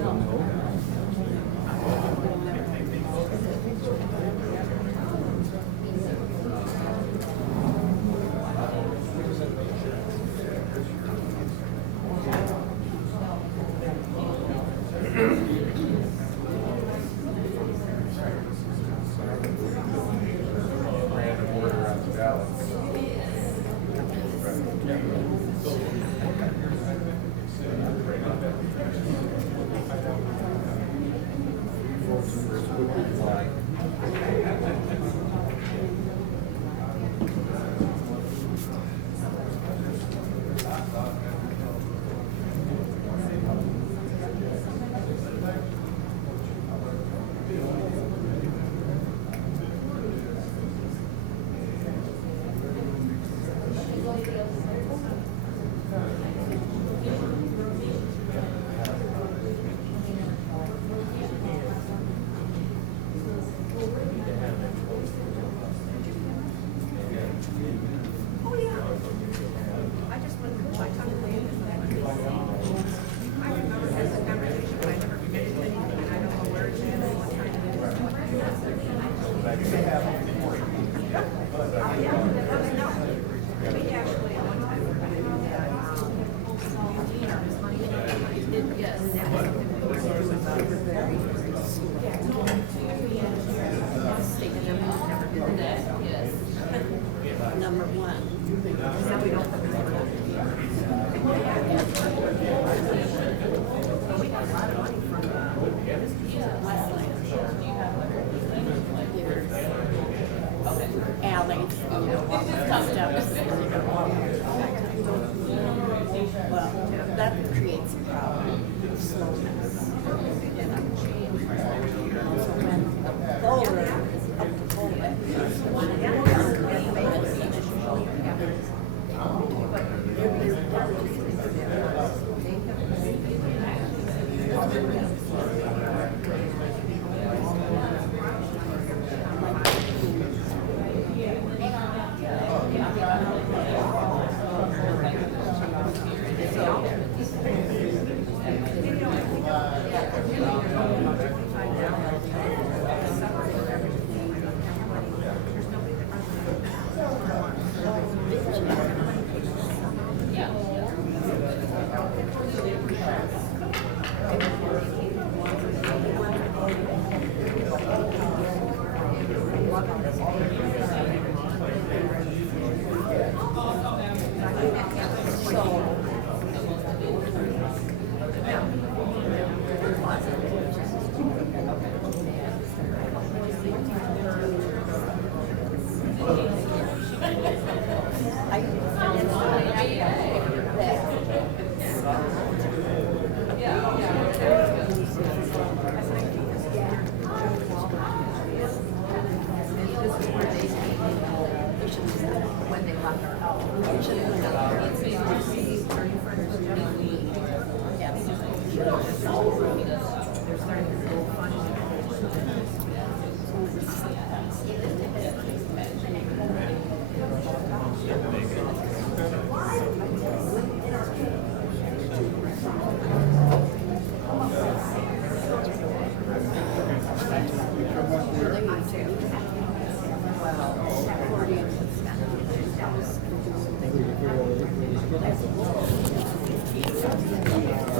Number one. Alleys, steps. Well, that creates a problem, slowness. So when the bowler up the bowler,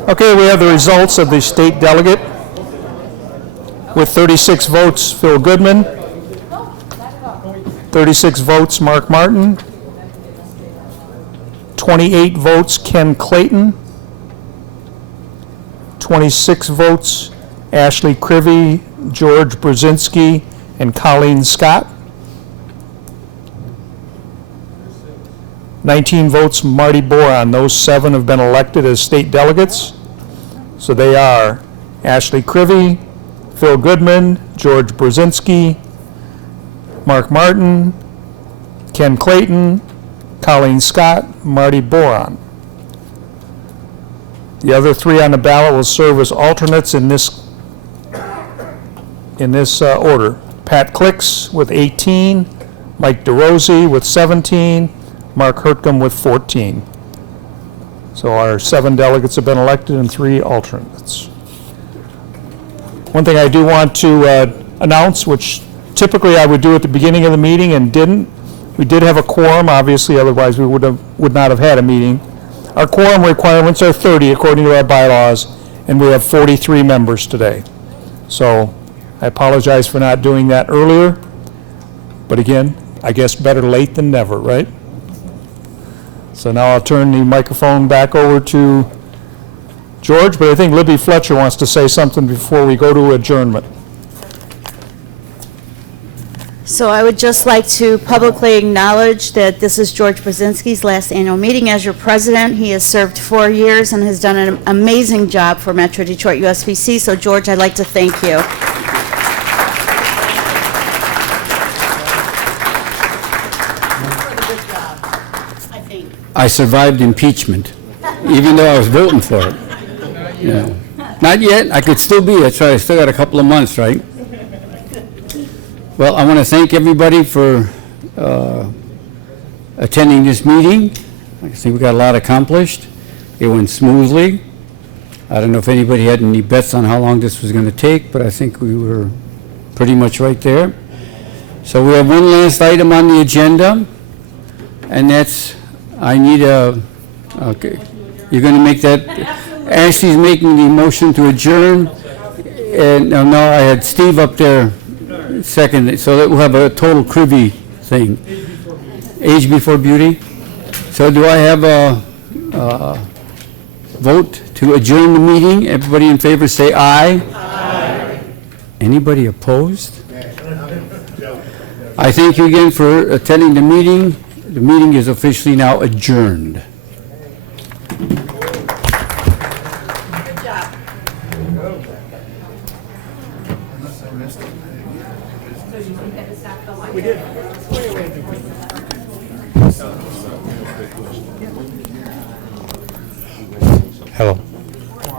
Okay, we have the results of the state delegate. With 36 votes, Phil Goodman. 36 votes, Mark Martin. 28 votes, Ken Clayton. 26 votes, Ashley Krivy, George Brzezinski, and Colleen Scott. 19 votes, Marty Boron. Those 7 have been elected as state delegates. So they are Ashley Krivy, Phil Goodman, George Brzezinski, Mark Martin, Ken Clayton, Colleen Scott, Marty Boron. The other 3 on the ballot will serve as alternates in this order. Pat Clicks with 18, Mike DeRosie with 17, Mark Hertcomb with 14. So our 7 delegates have been elected and 3 alternates. One thing I do want to announce, which typically I would do at the beginning of the meeting and didn't, we did have a quorum, obviously, otherwise we would not have had a meeting. Our quorum requirements are 30 according to our bylaws, and we have 43 members today. So I apologize for not doing that earlier, but again, I guess better late than never, right? So now I'll turn the microphone back over to George, but I think Libby Fletcher wants to say something before we go to adjournment. So I would just like to publicly acknowledge that this is George Brzezinski's last annual meeting as your president. He has served 4 years and has done an amazing job for Metro Detroit USBC. So George, I'd like to thank you. I survived impeachment, even though I was voting for it. Yeah. Not yet. I could still be. That's right. I still got a couple of months, right? Well, I want to thank everybody for attending this meeting. I think we got a lot accomplished. It went smoothly. I don't know if anybody had any bets on how long this was going to take, but I think we were pretty much right there. So we have one last item on the agenda, and that's, I need a, okay, you're going to make that, Ashley's making the motion to adjourn, and no, I had Steve up there second, so that we'll have a total Krivy thing. Age before beauty. So do I have a vote to adjourn the meeting? Everybody in favor say aye. Aye. Anybody opposed? I thank you again for attending the meeting. The meeting is officially now adjourned. Hello.